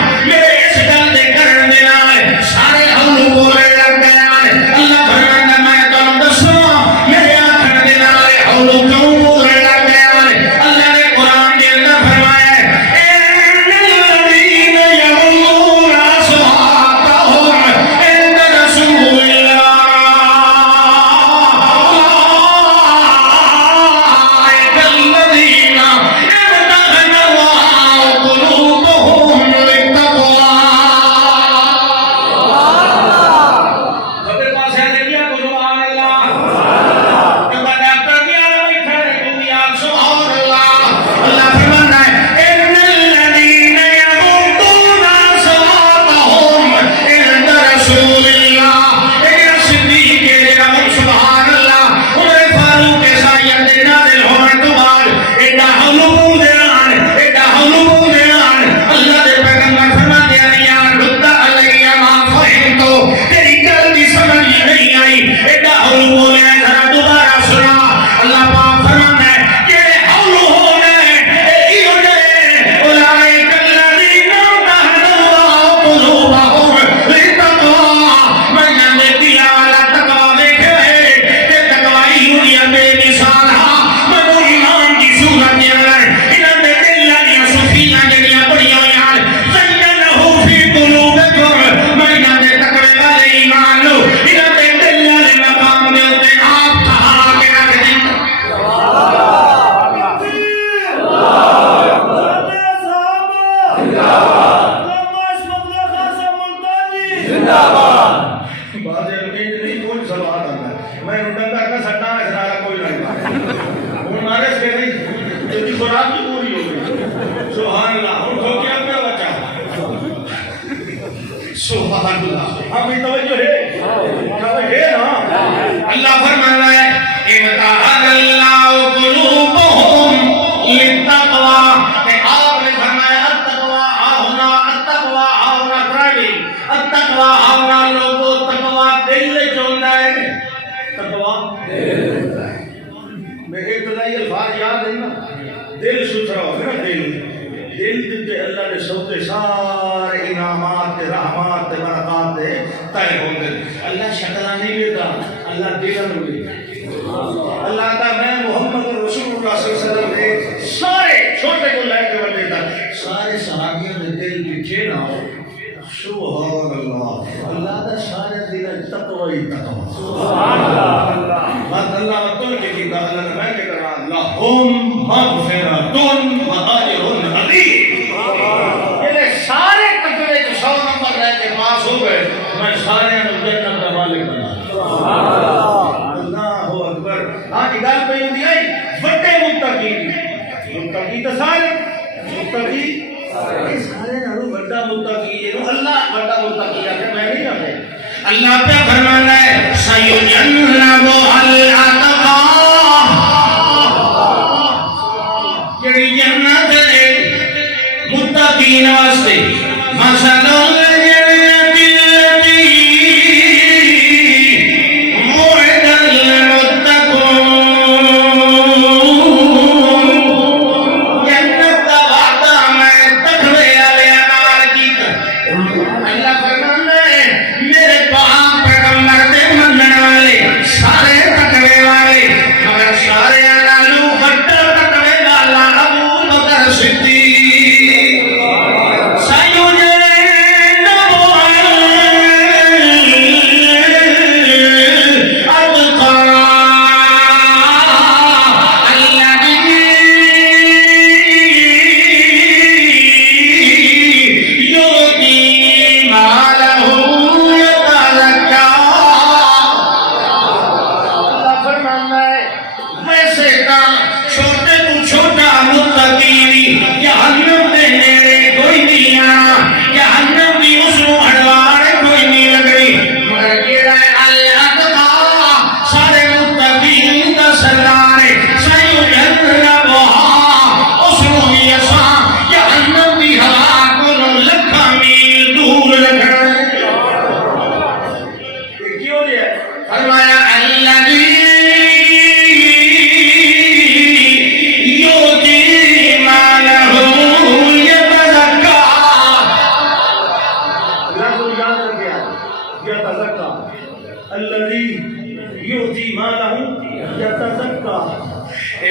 کی خوراک بھی پوری ہو گئی سبحان اللہ ہم کو کیا کیا بچا سبحان اللہ ہم بھی توجہ ہے نا اللہ فرماتا ہے امتحان اللہ قلوبہم للتقوی کہ آپ نے فرمایا التقوی ہونا پرائیوی التقوی ہونا لوگوں تقوی دل لے چوندا ہے تقوی میں ابتدائی الفاظ یاد ہے نا دل ستھرا ہو نا دل تے اللہ نے سوتے سارے انعامات رحمات برکات طے ہوں گے اللہ شکلہ نہیں دیتا اللہ دلن ہوئی اللہ کا میں محمد رسول اللہ صلی اللہ علیہ وسلم نے سارے چھوٹے کو لے کے بڑھ دیتا سارے صحابیوں نے دل پیچھے نہ ہو سبحان اللہ اللہ دا سارے دل تقوی سبحان اللہ بات اللہ رسول کے کی اللہ نے میں کہ کرا لہم مغفرۃ و اجر عظیم یہ سارے تقوی کے 100 نمبر رہ کے پاس ہو گئے میں سارے جنت کا مالک بنا سبحان اللہ اکبر آج گل پہ ہوندی ہے بڑے متقی تو سارے متقی سارے نالوں بڑا متقی ہے اللہ بڑا متقی ہے میں نہیں کہتے اللہ پہ فرمانا ہے سیجنب الاتقا جڑی جنت ہے متقین واسطے مثل الجنت التي وعد المتقون جنت دا وعدہ میں تقوی والے نال کیتا اللہ فرماتا ہے میرے پاک پیغمبر دے منن والے سارے تقوی والے مگر سارے نالوں بڑا تقوی والا ابو بکر صدیق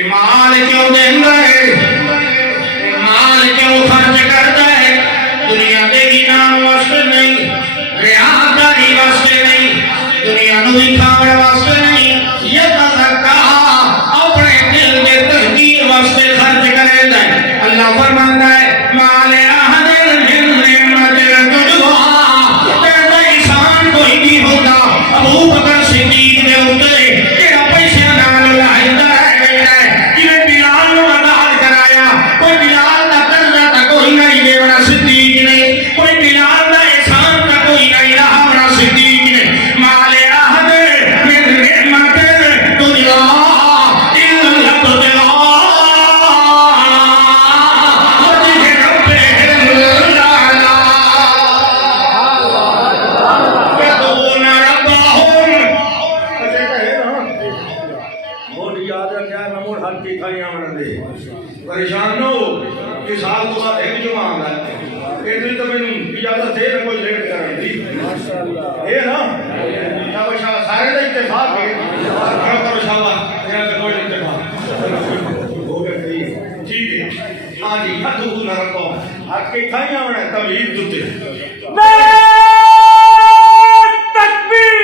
مال کیوں دینا ہے مال کیوں خرچ کرتا ہے دنیا کے انعام واسطے نہیں ریاکاری واسطے نہیں دنیا نو دکھاوے واسطے نہیں یہ تزکا اپنے دل کے تزکیے واسطے خرچ کرے گا اللہ فرماتا ہے مال احد من نعمت تجزا تیرا احسان کوئی نہیں ہوتا ابو بکر صدیق نے اترے تیرا پیسے نال لائدہ کوئی بلال کا قرضہ تا کوئی نہیں دے بڑا صدیق نے کوئی بلال کا احسان تا کوئی نہیں رہا بڑا صدیق نے مال احد من نعمت دنیا الا تدعا وجه ربهم الاعلى يدعون ربهم موڑ یاد رکھا ہے میں موڑ حق کی کھائیاں من دے پریشان ہو کہ سال تو بعد ایک جو آنگا ہے اتنی تو میں اجازت دے نہ کوئی لیٹ کریں دی اے نا شاہ شاہ سارے دا اتفاق ہے کرو شاہ یہاں سے کوئی اتفاق ہو گیا ٹھیک ہے ہاں جی حدو نہ رکھو حق کی کھائیاں من تبلیغ دوتے تکبیر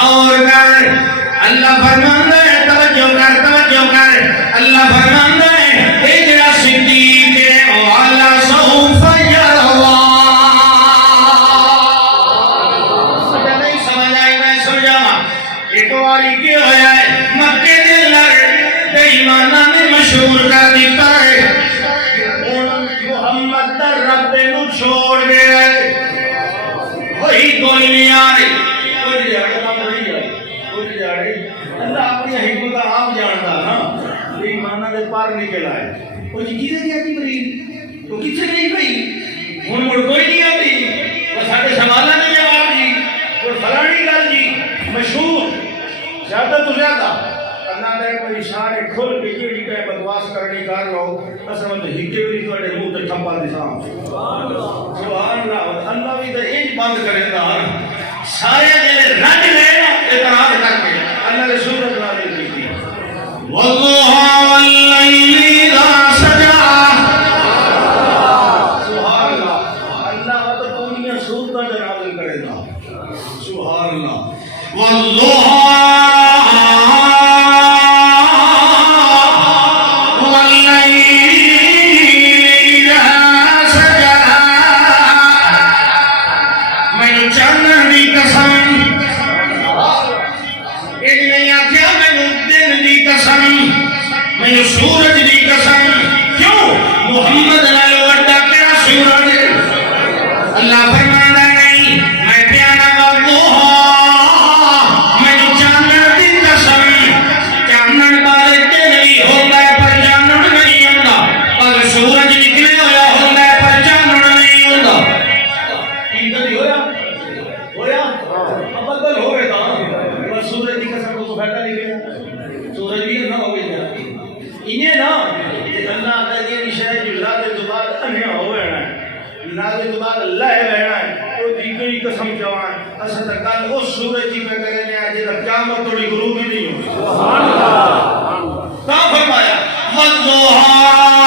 اور کر اللہ فرماندا ہے توجہ کر اللہ فرماندا ہے اے جڑا صدیق ہے والا سوف یروا نہیں سمجھ آئی میں سمجھاواں ایک واری کی ہویا ہے مکے دے اندر بے ایماناں نے مشہور کر دیتا ہے محمد دا رب نو چھوڑ گیا ہے وہی کوئی نہیں آ رہی اللہ اپنی حکمت آپ جانتا نا ایمانہ دے پار نکل آئے وہ چیزیں کیا کی مریض وہ کچھ نہیں پئی ہن مڑ کوئی نہیں آتی وہ ساڈے سوالوں کے جواب جی اور فلانی گل جی مشہور زیادہ تو زیادہ اللہ نے کوئی اشارے کھل کے جیڑی کہ بکواس کرنی کر لو اصل میں ہکے بھی تواڈے منہ تے تھپا دساں سبحان اللہ اللہ بھی تے انج بند کریندا سارے جڑے رج لے اعتراض کر کے اللہ نے سورت نازل کی تھی والضحى والليل اذا سجى سبحان اللہ اللہ تو پوری سورتاں نازل کرے گا سبحان اللہ والضحى سورج دی قسم کیوں محمد نال وڈا کیا سورج اللہ فرماندا نہیں میں پیارا والضحى میں چاند دی قسم چاند والے دن بھی ہوندا ہے پر چاند نہیں ہوندا پر سورج نکلے ہویا ہوندا ہے پر چاند نہیں ہوندا کیندی ہویا بدل ہوئے تا سورج دی قسم کو فائدہ نکلے سورج بھی نہ ہو گئی انہیں نا کہ اللہ کا یہ نشاہ جو لادے تو بعد انہیا ہو رہنا ہے لادے تو بعد اللہ رہنا ہے تو دیکھئی قسم جوان اصل تکال اس سورج جی پہ کرے نے آجے تک قیامت توڑی غروب ہی نہیں ہو سبحان اللہ کہاں فرمایا والضحى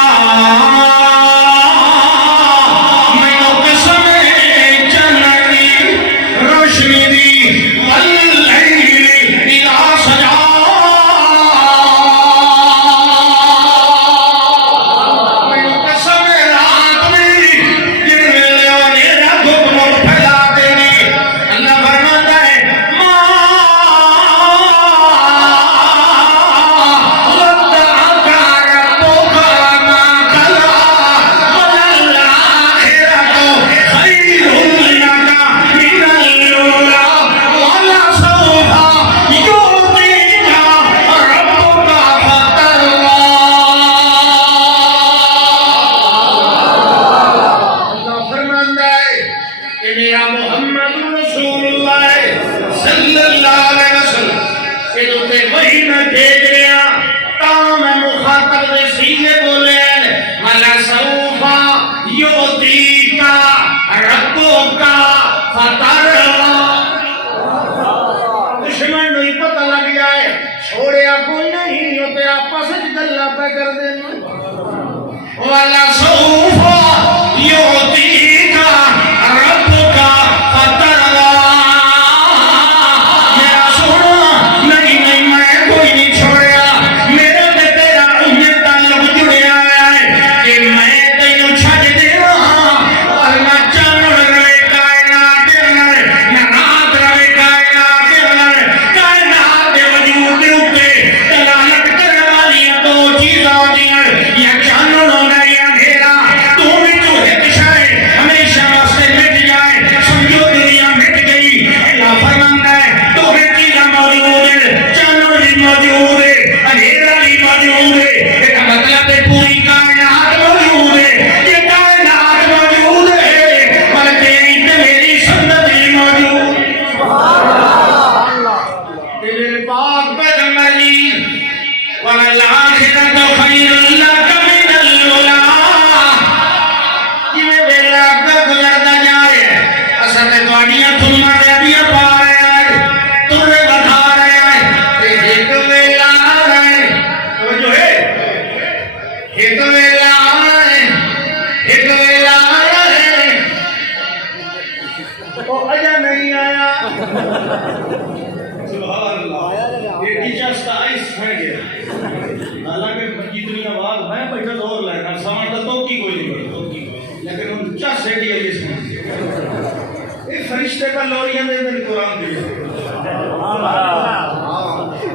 زیادہ لوریاں دے دن قرآن دے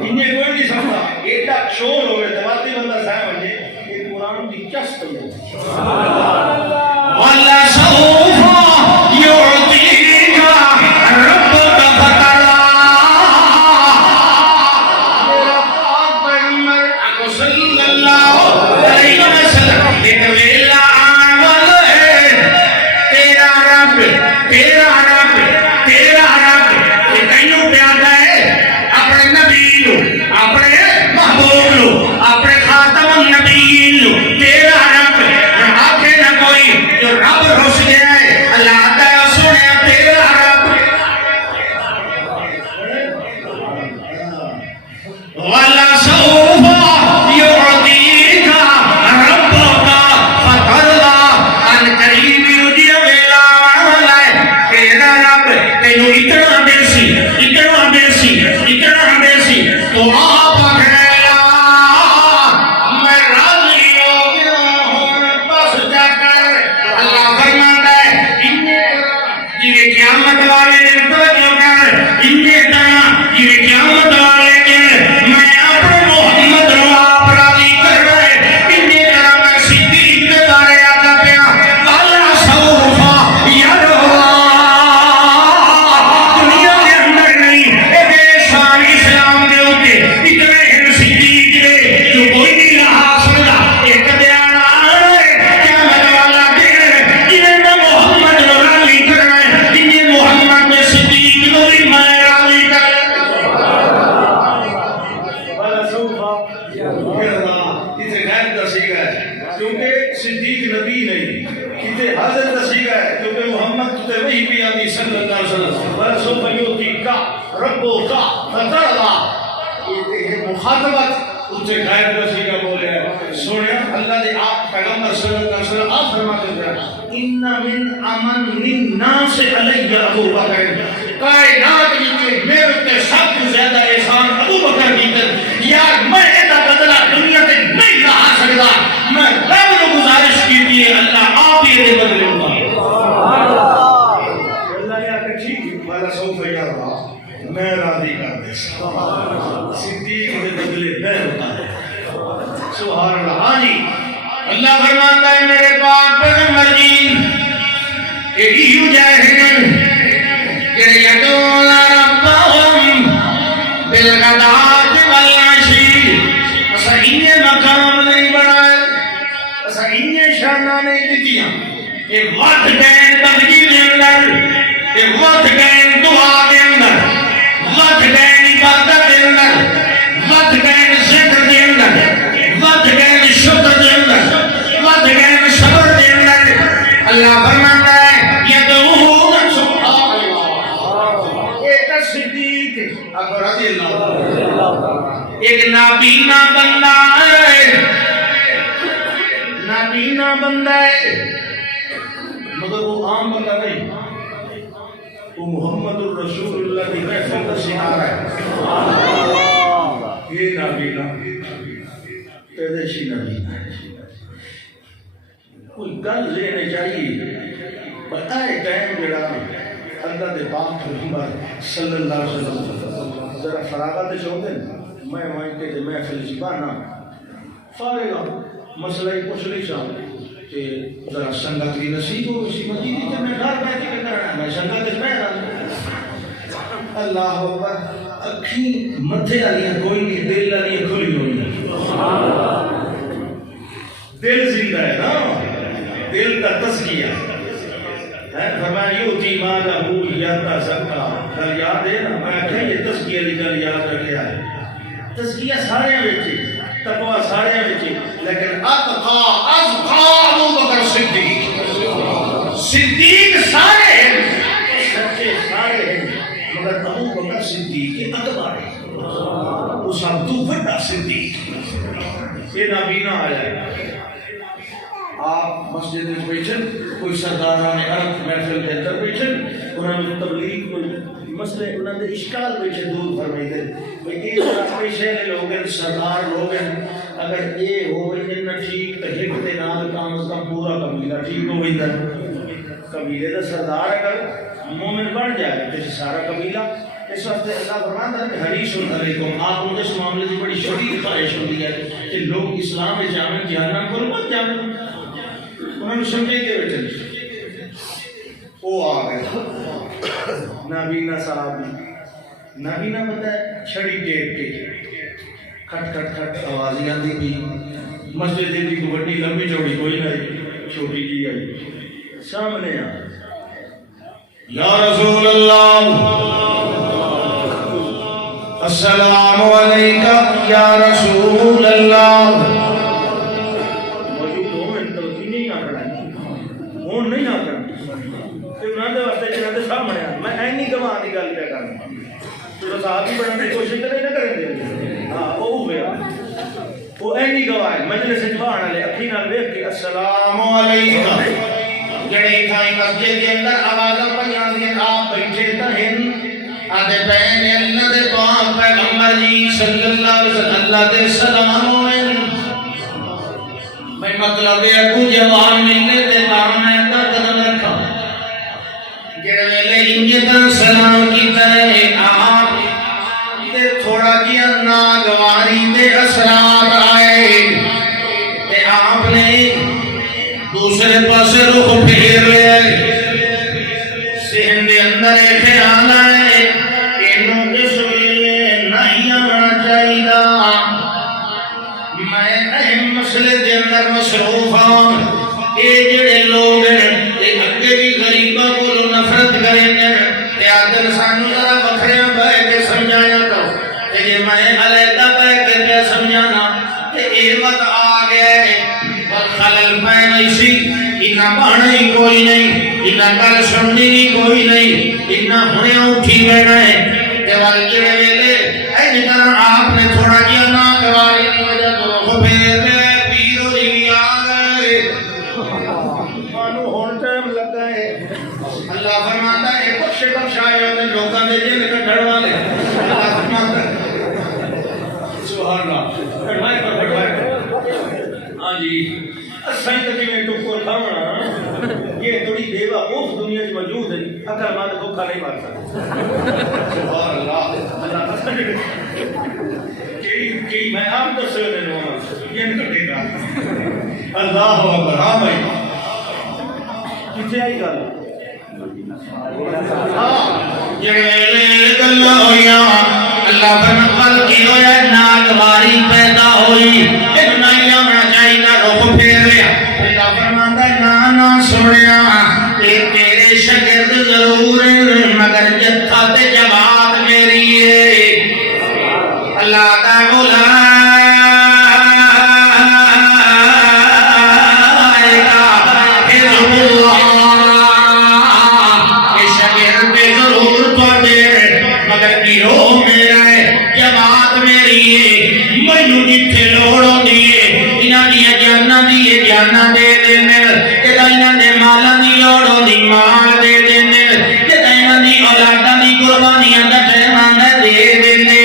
انہیں کوئی نہیں سمجھا ایڈا شور ہوئے تواتی بندہ صاحب بنجے یہ قرآن کی چست ہوئے وَلَا سَوْفَ يُعْطِيكَ رَبُّكَ فَتَرْضَىٰ میرا پاک پیغمبر آقا صلی اللہ علیہ وسلم ایک ویلا آن والا ہے تیرا رب تیرا رب تیرا رب یہ کئیوں پیادا ہے اپنے نبی لو اپنے محبوب لو اپنے خاتم النبیین لو تیرا رب آکھے نہ کوئی جو رب رس گیا ہے اللہ تعالیٰ سنے تیرا رب وَلَا سَوْفَ يُعْطِيكَ رَبُّكَ فَتَرْضَىٰ ان قریب یوجی ویلا والا ہے تیرا رب تینوں اتنا دیسی تو آپ اکھڑا میں راضی ہو گیا ہوں بس جا کر اللہ فرماتا ہے جنہیں قیامت والے دن توجہ کر انہیں طرح جنہیں قیامت والے دن میں اپنے محمد رو آپ راضی کر رہے انہیں طرح میں صدیق کے بارے آتا پیا وَلَا سَوْفَ يَرْضَىٰ دنیا کے اندر نہیں اے شان اسلام دے ہوتے اتنے ہیں صدیق دے جو کوئی نہیں رہا سکتا ایک بیان آئے قیامت والا دن جنہیں میں محمد رو راضی کر رہے انہیں محمد میں صدیق رو بھی میں راضی کر رہے والا صوفہ اسے غیر تصیغ ہے کیونکہ صدیق نبی نہیں اسے حضرت تصیغ ہے کیونکہ محمد تجھے وہی بھی آدھی صلی اللہ علیہ وسلم والا صوفہ یوتی کا ربو کا فترضا یہ مخاطبت اسے غیر تصیغ بولے ہیں سوڑے اللہ دے آپ پیغمبر صلی اللہ علیہ وسلم آپ فرماتے ہیں ان من امن الناس علی ابو بکر کائنات میں میرے تے سب سے زیادہ احسان ابو بکر کی کر یار میں ایسا بدلہ دنیا سے نہیں رہا سکتا میں رب کو گزارش کی تھی اللہ آپ یہ دے بدلے ہوگا اللہ نے آکر ٹھیک والا سوف یارا میں راضی کر دے صدیق دے بدلے میں ہوتا ہے سبحان اللہ آنی اللہ فرماتا ہے میرے پاک پیغمبر جی ایک ہی مجاہدین کہ یدعون ربهم بالغداۃ والعشی اسا انہیں مقام نہیں بنائے اسا انہیں شانہ نہیں دیتیاں ایک وقت گئن تبجیل دے اندر ایک وقت گئن دعا دے اندر وقت گئن عبادت دے اندر وقت گئن ذکر دے اندر وقت گئن شکر دے اندر وقت گئن صبر دے اندر اللہ فرماتا ہے یدعون سبحان اللہ ایک صدیق اگر رضی اللہ ایک نابینا بندہ ہے نابینا بندہ ہے مگر وہ عام بندہ نہیں وہ محمد الرسول اللہ کی محفل کا سہارا ہے یہ نابینا پیدائشی نابینا ہے کوئی گل لینے چاہیے بتائے ٹائم جڑا اللہ دے پاک پیغمبر صلی اللہ علیہ وسلم ذرا فراغت چاہتے ہیں میں وہیں کے محفل زبانہ فارغ مسئلہ ہی پوچھ نہیں چاہتا کہ ذرا سنگت کی نصیب ہو اسی مجید کہ میں گھر بیٹھ کے کرنا میں سنگت اس میں اللہ اکبر اکھیں متھے والیاں کوئی نہیں دل والیاں کھلی ہوئی دل زندہ ہے نا دل کا تزکیہ فرمایا یوتی مالہ یاتا زکا گل یاد ہے نا میں کہا یہ تزکیہ لی گل یاد رکھے آئے تزکیہ سارے بچے تقوی سارے بچے لیکن اتقا ابو بکر صدیق صدیق سارے ہیں سچے سارے ہیں مگر ابو بکر صدیق اکبر ہے اس عبدو بڑا صدیق یہ نابینا آیا ہے آپ مسجد میں بیٹھن کوئی سرداران عرب محفل کے اندر بیٹھن انہوں نے تبلیغ کوئی مسئلے انہوں نے اشکال بیٹھے دور فرمائی دے بھئی ایک طرح پیشے لے لوگن سردار لوگن اگر یہ ہو گئی نہ ٹھیک تو ہک دے نال کام اس کا پورا قبیلہ ٹھیک ہو گئی در قبیلے دا سردار اگر مومن بن جائے تو سارا قبیلہ اس واسطے اللہ فرماتا ہے کہ حریص علیکم، آپ کو اس معاملے کی بڑی شدید خواہش ہوتی ہے کہ لوگ اسلام میں جامن جہنم کو مت جانیں، انہوں نے سمجھے کہ بیٹھے وہ آ گئے نابینا صاحب نابینا پتہ ہے چھڑی ٹیپ کے کھٹ کھٹ کھٹ آوازیں آتی بھی مسجد دی کوئی بڑی لمبی چوڑی کوئی نہیں، چھوٹی جی آئی سامنے آ یا رسول اللہ السلام علیکم یا رسول اللہ موجود ہوں ان تو نہیں آکڑا ہوں نہیں آکڑا کہ انہوں نے واسطے جنہوں نے سامنے آ میں اینی گواہ کی گل پہ کرنا تو صاحب ہی بڑھنے کی کوشش تو نہیں نہ کریں گے ہاں وہ ہوا وہ اینی گواہ ہے مجلس جوان والے اکھی نال ویکھ کے السلام علیکم جڑے تھائی مسجد کے اندر آوازاں پڑھیاں دیں آپ بیٹھے تہن آدھے پہن اللہ دے پاک پیغمبر جی صلی اللہ علیہ وسلم اللہ دے سلام ہوئے میں مطلب ہے کو جوان ملنے تے کام ہے تا قدم رکھا جڑے ویلے انجتاں سلام کی طرح آپ تے تھوڑا جیا ناگواری تے اثرات آئے تے آپ نے دوسرے پاسے رخ پھیر لے ذہن دے اندر ایک خیال آئے انہوں اس ویلے نہیں آنا چاہیے میں اہم مسئلے دے اندر مصروف ہوں یہ جڑے لوگ ہیں اگے بھی غریباں کو نفرت کریں گے آدھر سانو ذرا وکھریاں بہ کے سمجھایا تو کہ میں علیحدہ بہ کے سمجھانا کہ یہ مت آ گئے خلل پین ایسی انہا پانا ہی کوئی نہیں انہا کل سننی ہی کوئی نہیں انہا ہنیاں اٹھی بینا ہے دیوال جڑے ویلے این طرح آپ نے تھوڑا کیا ناگواری کی وجہ تو رخ پھیر دے پیرو جی آگئے مانو ہون ٹائم لگا ہے اللہ فرماتا ہے بخش بخشائے ہوتے لوگاں دے جن کٹھڑ والے اللہ فرماتا ہے سبحان اللہ کٹھائی پر کٹھائی ہاں جی اسائیں تو میں ٹکر کھاونا یہ تھوڑی بیوہ اوف دنیا کی موجود ہے اکل ماں کو کھا نہیں مار سکتا سبحان اللہ اللہ پسند کہ میں آپ تو سے دے دوں یہ نہیں کرے گا اللہ اکبر ہاں بھائی کتنے آئی گل جڑے گل ہویا اللہ فرماتا کی ہویا ناگواری پیدا ہوئی ان نہیں آنا چاہیے رخ پھیر لیا اللہ فرماتا ہے نا سنیا کہ تیرے شاگرد ضرور مگر جتھا تے جماعت میری ہے اللہ کا غلام جانا دے دینے کہ انہاں دے مالاں دی لوڑ دی مال دے دینے کہ انہاں دی اولاداں دی قربانیاں دا ٹائم دے دینے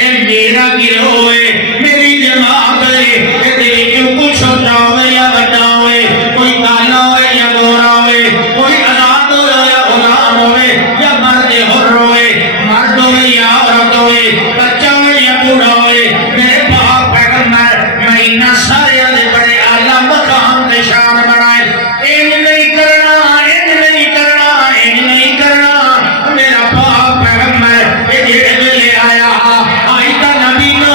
اے میرا گروہ ہے میری جماعت ہے اے دل کیوں کچھ چھوٹا ہوئے یا بڑا ہوئے کوئی کالا ہوئے یا گورا ہوئے کوئی آزاد ہوئے یا غلام ہوئے یا مرد حر ہوئے مرد ہوئے یا عورت ہوئے بچہ ہوئے یا بوڑھا ہوئے میرے باپ پیغمبر میں انہاں سارے دے بڑے شان بنائے ان نہیں کرنا میرا باپ پیغمبر یہ ویلے آیا آئی تا نبی نہ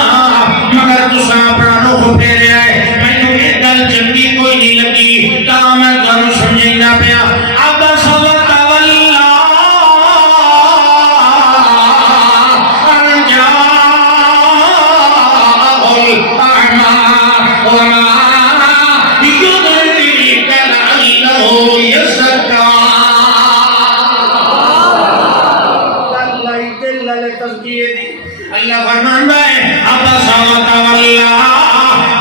مگر تساں اپنا رخ پھیرے آئے مینوں یہ گل چنگی کوئی نہیں لگی تا میں تانوں سمجھائندا پیا اب صبر واللہ انجا الاعمى وما اللہ فرماندا ہے اب سوات واللہ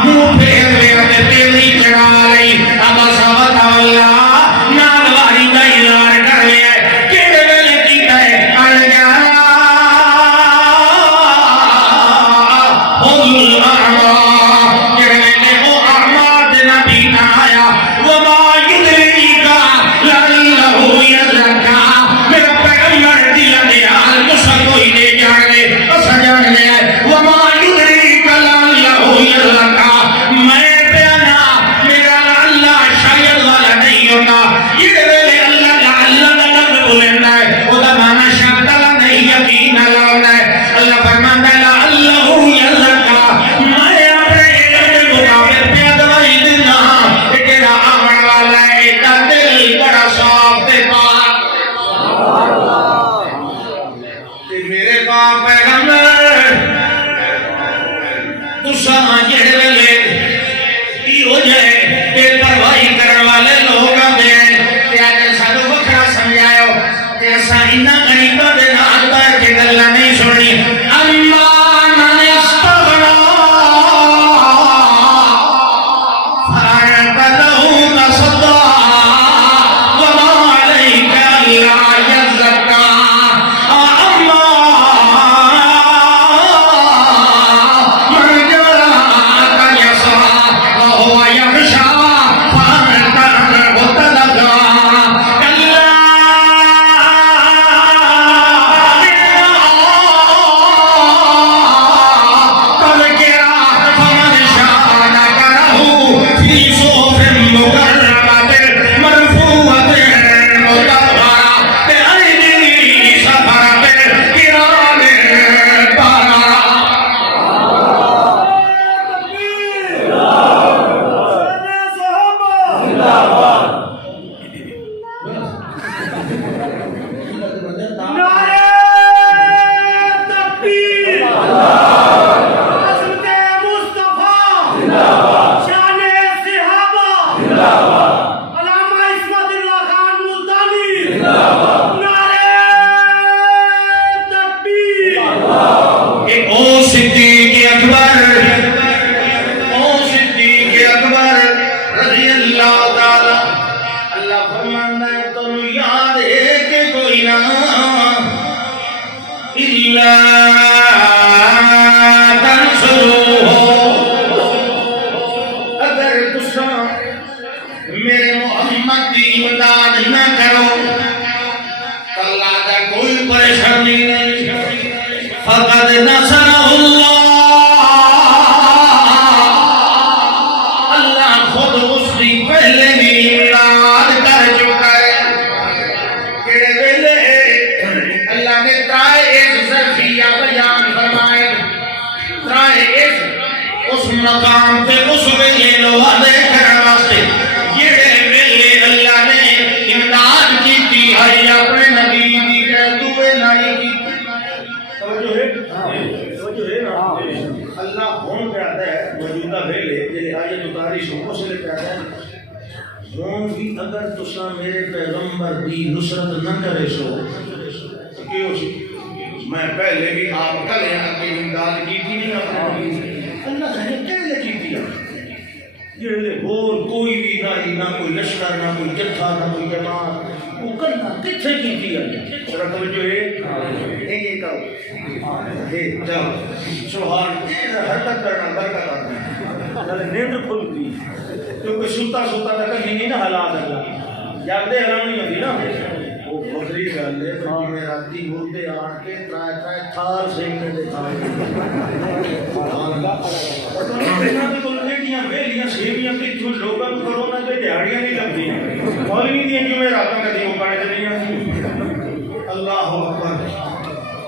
منہ پھیر لے تے تیری چڑھا لئی اب سوات واللہ ناگواری دا اظہار کر لیا کیڑے ویلے کیتا ہے الجا حضور اعما کیڑے ویلے او اعما دے نبی آیا وما یدریکا لعلہ یزکا میرے پیغمبر تساں جڑے ویلے ہو جائے بے پرواہی کرنے والے لوگ آتے ہیں تے اج سانو وکھرا سمجھاؤ تے اساں انہاں غریباں دے نال بیٹھ کے گلاں نہیں سننی اما من استغنا فارقلہ تصدع وما علیک الا یزکا اما من جاءک یسعی وهو یخشی فانت عنہ تلقی کلا میرے محمد کی امداد نہ کرو اللہ کا کوئی پریشانی نہیں فقد نصرہ اللہ خود اس کی پہلے بھی امداد کر چکا ہے کہڑے ویلے اللہ نے ترائے ایک ظرفیہ بیان فرمائے ترائے ایک اس مقام پہ اس ویلے لو وعدے کرنے واسطے جڑے ویلے اللہ نے امداد کی ہے اپنے نبی دی دوے لائی کی توجہ ہے نا اللہ ہون کہتا ہے موجودہ ویلے جڑے آیت اتاری سو اس لیے کہتا ہے ہون بھی اگر تساں میرے پیغمبر دی نصرت نہ کرے سو تو کیوں سی میں پہلے بھی آپ کلے کی امداد کی تھی نہیں اپنے اللہ نے کہلے کی تھی جڑے اور کوئی بھی نہ کوئی لشکر نہ کوئی جتھا نہ کوئی جماعت وہ کرنا کتھے کی تھی ذرا توجہ ہے یہ کہو چلو سبحان حرکت کرنا برکت آتی ہے نیند کھلتی کیونکہ سوتا سوتا تک نہیں نا حالات اللہ جاگتے حرام نہیں ہوتی نا وہ بکری گل ہے میں راتی بولتے آن کے ترائے ترائے تھار سیکھنے دے تھار ویلیاں سیویاں کتوں لوگوں کو کرونا کے دیہڑیاں نہیں لگتی مولوی دیا جو میں راتوں کدی وہ پڑے نہیں آتی اللہ اکبر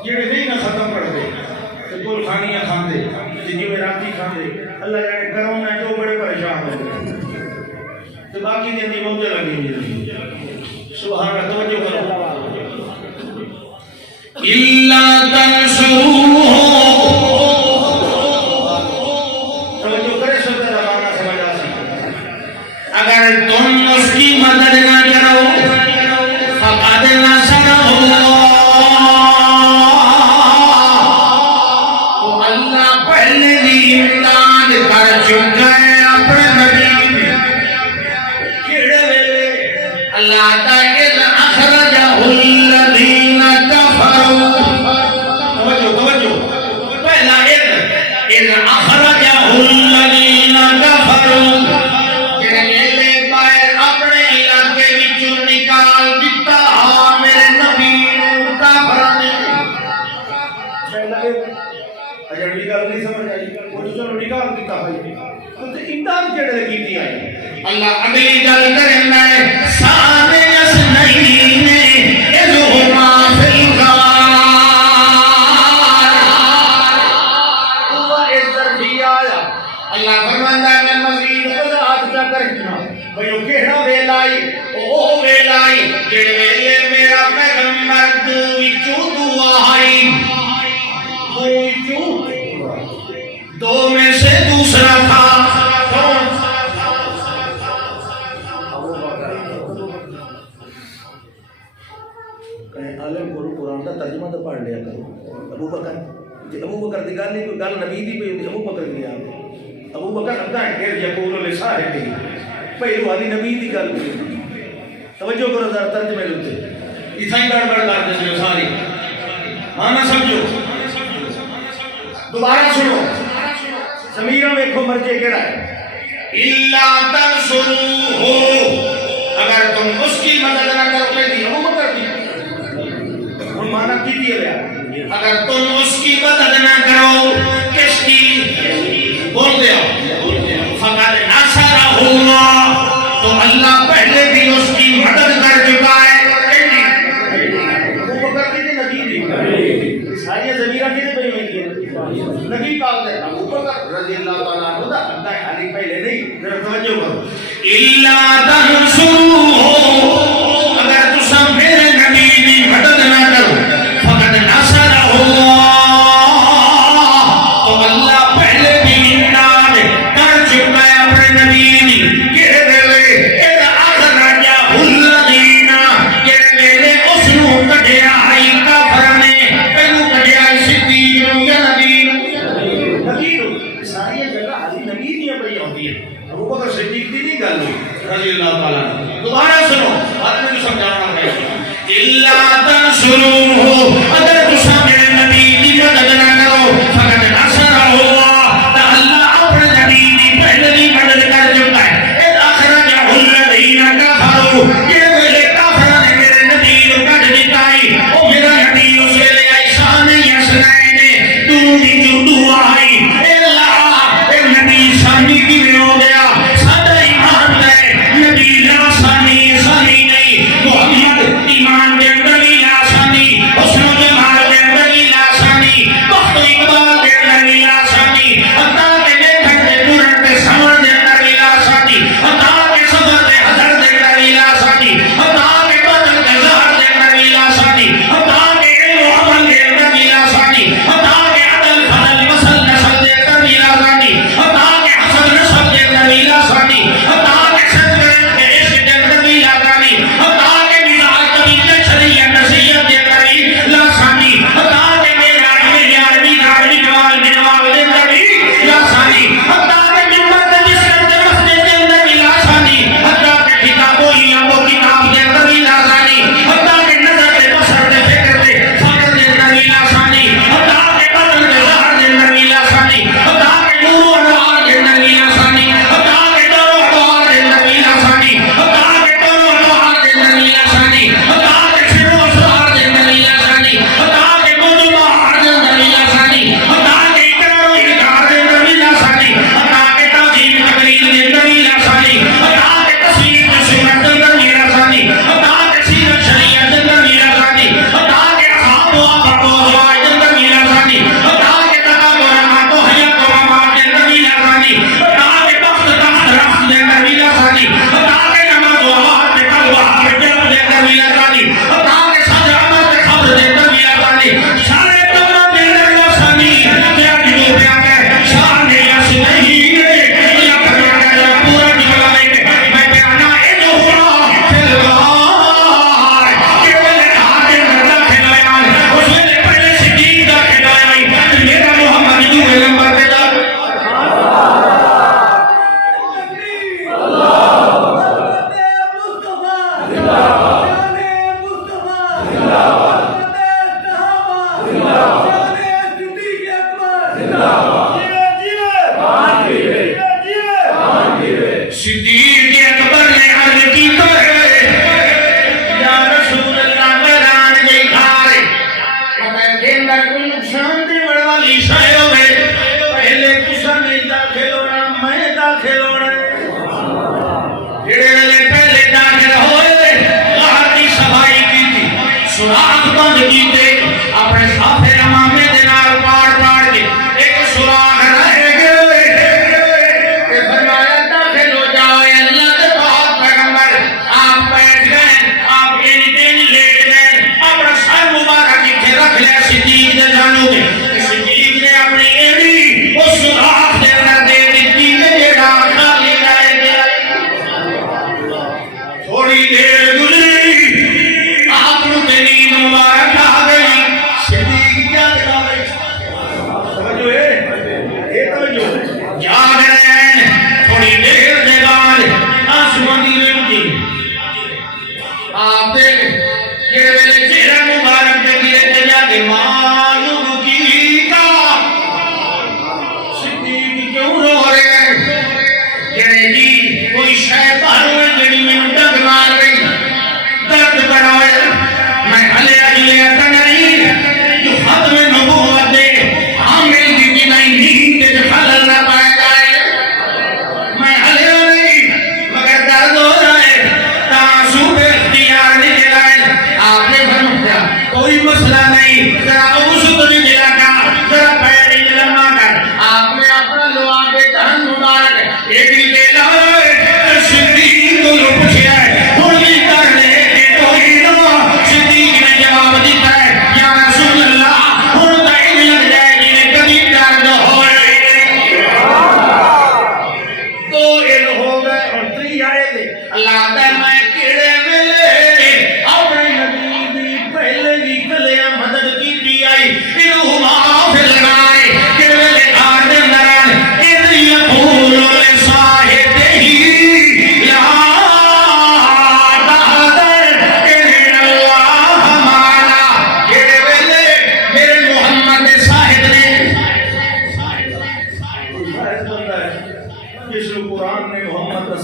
جڑے نہیں نہ ختم کرتے گول کھانیاں کھاندے جی میں راتی کھاندے اللہ جانے کرونا جو بڑے پریشان ہوتے تو باقی دن دی موجے لگی سبحان اللہ توجہ کرو الا تنصروه اگر تم اس کی مدد نہ کرو فقد نصرہ اللہ تو اللہ پہلے بھی امداد کر چکا ہے اپنے نبی کیڑے ویلے اللہ تعالی اخرجہ الذین کفروا توجہ پہلا اذ اخرجہ الذین کفروا اللہ اگلی گل کرنا ہے سامنے اسنین اذ ہما فی الغار وہ اس ظرفیہ آیا اللہ فرماندا ہے میں مزید وضاحت کیا کرنا بھئی کیڑا ویلائی او ویلائی جڑے ویلے میرا پیغمبر وچوں دعا آئی ابو بکر دی گل نہیں کوئی گل نبی دی پئی ابو بکر دی آ ابو بکر اگا ہے کہ یقول لسارے کی پہلو والی نبی دی گل پئی توجہ کرو ذرا ترجمے دے اوتے ایسا ہی گڑبڑ کر دے جو ساری مانا سمجھو دوبارہ سنو ضمیرہ ویکھو مرجے کیڑا ہے الا تنصروہ اگر تم اس کی مدد نہ کرو کہ ابو بکر دی ہن مانا کی دی ہے اگر تم اس کی مدد نہ کرو کس کی بول دیا فقط نصرہ اللہ تو اللہ پہلے بھی اس کی مدد کر چکا ہے ابو بکر دی نبی دی ساری ضمیرہ کدے پئی ہوئی ہے نبی پاک دے ابو بکر رضی اللہ تعالی عنہ دا اگا ہے علی پہلے نہیں ذرا توجہ کرو الا تنصروہ اگر تم میرے نبی کی مدد نہ کرو فقط نصرہ اللہ تو اللہ پہلے بھی امداد کر چکا ہے اپنے نبی کی کہ دے اذ اخرجہ الذین کہ میرے اس نو کڈیا ہے کافر نے پہلو کڈیا صدیق یا نبی نبی ساری جگہ علی نبی دی پئی ہوندی ہے ابو بکر صدیق دی نہیں گل ہوئی رضی اللہ تعالیٰ عنہ دوبارہ سنو بعد میں سمجھانا ہے الا تنصروہ اگر تم میرے نبی کی مدد نہ کرو فقط نصرہ اللہ تو اللہ اپنے نبی کی پہلے بھی مدد کر چکا ہے اذ اخرجہ الذین کفروا یہ میرے کافروں نے میرے نبی کو کٹ دکھائی وہ میرا نبی اسے لے آئی سانے یسنائے نے دونوں کی جو دعا آئی اے اللہ اے نبی سانی کی میں ہو گیا سادہ ایمان لے نبی لا سانی سانی نہیں محمد ایمان دے اندر ہی لا سانی حسن و جمال دے اندر ہی لا سانی وقت و اقبال دے اندر ہی لا سانی عطا کے دیکھن دے دورن دے سمر دے اندر ہی لا سانی عطا کے صبر دے حضر دے اندر ہی لا سانی عطا کے بدل دے زہر دے اندر ہی لا سانی عطا کے علم و عمل دے اندر ہی لا سانی عطا کے عدل فضل مسل نسل دے اندر ہی لا سانی عطا کے حسن نسل دے اندر ہی لا سانی عطا کے صدر کے عشق دے اندر ہی لا سانی عطا کے مزاج طبیعت شریعت نصیحت دے اندر ہی لا سانی عطا کے معراج میں یارویں راوی جوال جوال دے اندر ہی لا سانی عطا کے ممبر دے جسم دے مسجد دے اندر ہی لا سانی عطا کے کتابوں ہی ابو کتاب دے اندر ہی لا سانی عطا کے نظر دے بصر دے فکر دے فکر دے اندر ہی لا سانی عطا کے بدن دے زہر دے اندر ہی لا سانی عطا کے نور و انوار دے اندر ہی لا سانی عطا کے دور و انوار دے اندر ہی لا سانی عطا کے دور و انوار دے اندر ہی لا سانی عطا کے سر و اسرار دے اندر ہی لا سانی عطا کے گل و بہار دے اندر ہی لا سانی عطا کے اقرار و انکار دے اندر ہی لا سانی عطا کے تعظیم تقریر دے اندر ہی لا سانی عطا کے تصویر و سنت دے اندر ہی لا سانی عطا کے سیرت شریعت دے اندر ہی لا سانی عطا کے اصحاب و آباد و ازواج دے اندر ہی لا سانی عطا کے تقاب و رحمت و حیات و ممات دے اندر ہی لا سانی عطا کے بخت تخت رفت دے اندر ہی لا سانی عطا کے نماز و آباد دے قلب و حافظ دے اندر ہی لا سانی عطا کے صدر عمر دے خبر دے اندر ہی لا سانی سارے قبروں دے اندر لا سانی کیا جلو پہ آگئے شاہ نے یس نہیں یا پھر یا پورا نکلا نہیں میں بیانا اے جو ہوا پھر بار کہ ویلے آتے نظر کھلائیں اس ویلے پہلے صدیق دا کھلائیں میرا محمد جو ہے نمبر دے دا صدیق اکبر نے عرض کی تو ہے یا رسول اللہ میران دے گھارے مگر دے اندر کوئی نقصان دے والی شے ہوے پہلے تساں نہیں داخل ہونا میں داخل ہونا جڑے ویلے پہلے داخل ہوئے غار دی صفائی کیتی سوراخ بند کیتے اپنے صافے امامے دے نال پاڑ پاڑ کے ایک سوراخ رہ گئے کہ فرمایا داخل ہو جاؤ اے اللہ دے پاک پیغمبر آپ بیٹھ گئے آپ اینی دینی لیٹ گئے اپنا سر مبارک اتنے رکھ لیا صدیق دے جانو کے صدیق نے اپنی ایڑی اس سوراخ دے اندر دے دیتی کہ جڑا کھا لے جائے گیا تھوڑی دیر گزری آپ نو تیری مبارک آ گئی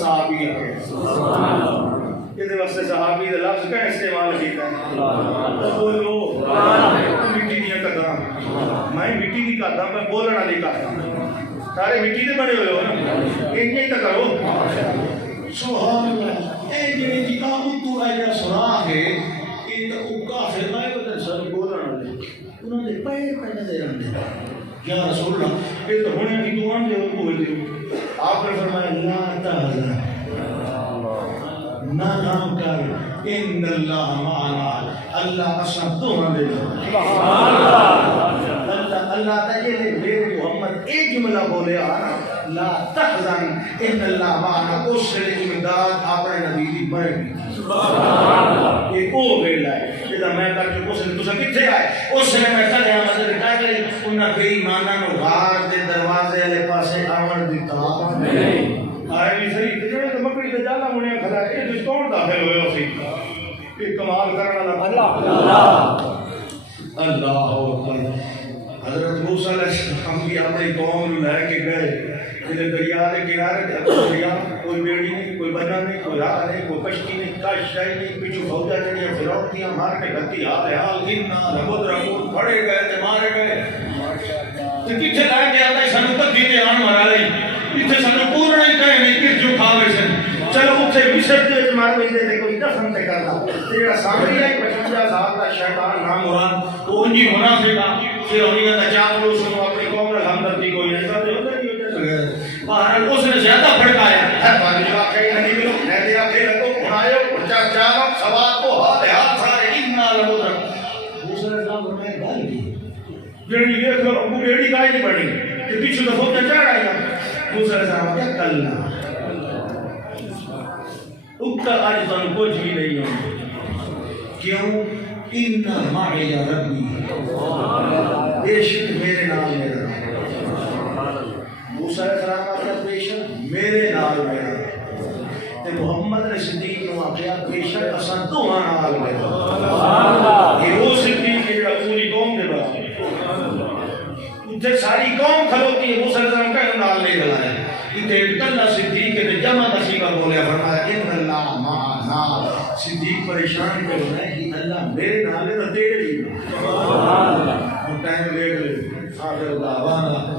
صحابی ہے یہ واسطے صحابی کا لفظ کا استعمال کیتا ہے تو بولو مٹی دیا قداں میں مٹی کی قداں میں بولنے والی قداں سارے مٹی دے بنے ہوئے ہو نا انہیں تو کرو سبحان اللہ اے جڑی جی تو آیا سنا ہے یہ تو کافر میں بدل سر بولنے والے انہوں نے پیر پہ دے رہے یا رسول اللہ یہ تو ہونے کی دعا دے بول دے آپ نے فرمایا لا تحزن نہ غم کر ان اللہ معنا اللہ اساں دعا دے سبحان اللہ اللہ تعالی نے محمد ایک جملہ بولے نا لا تحزن ان اللہ معنا اس سے امداد اپنے نبی دی بڑھ گئی سبحان اللہ یہ او ویلا ہے جدا میں کر کے اس نے تسا کتھے آئے اس نے میں چلے مدد کر کری انہاں بے ایماناں نو غار دے دروازے والے پاسے آون دیتا نہیں آئے بھی صحیح تے جڑے مکڑی تے جالا منیا کھڑا ہے یہ کون داخل ہوئے اسی یہ کمال کرنے والا اللہ اللہ اکبر حضرت موسیٰ علیہ السلام بھی اپنی قوم لے کے گئے کہ دریا کے کنارے دریا کوئی بیڑی نہیں کوئی بنا نہیں کوئی راہ نہیں کوئی کشتی نہیں کاشائی نہیں پیچھو فوجا چڑیا فرعون کیا مار کے گتی حال حال گننا ربود ربود پھڑے گئے تے مارے گئے تے کتھے لے کے آتا ہے سانو کدی تے آن مرا لئی اتنے سانو پورا نہیں کہے نہیں کہ جو کھاوے سن چلو اتنے مصر دے مار وچ دے کوئی دفن تے کردا تے جڑا سامری ہے 55 سال دا شیطان نام مراد وہ انجی منافق پھر انہی دا چاولو سنو اپنی قوم نال ہمدردی کوئی نہیں کرتے ہوتا نہیں ہوتا باہر اس نے زیادہ بھڑکایا ہے پانی جو کہیں نہیں ملو میں دے اپنے لگو بنایو چاو سوال کو ہاتھ سارے اتنا لمودر دوسرے نام میں گل کی جڑی یہ کر ابو بیڑی کائی نہیں بڑی کہ پیچھے تو ہوتا چڑھ آیا دوسرے نام کیا کلنا اکا آج تن کچھ بھی نہیں ہوں کیوں ان معی ربی بے شک میرے نام میرا موسیٰ علیہ السلام کا بے شک میرے نال میرا تے محمد نے صدیق نو آخیا بے شک اساں دوہاں نال میرا یہ وہ صدیق جڑا پوری قوم دے بعد تے ساری قوم کھلوتی ہے موسیٰ علیہ السلام کا نال لے گلایا تے کلا صدیق نے جمع نصیبہ بولیا فرمایا ان اللہ معنا صدیق پریشان کر رہا ہے کہ اللہ میرے نال ہے تے تیرے بھی سبحان اللہ ٹائم دیکھ لے آخر دعوانا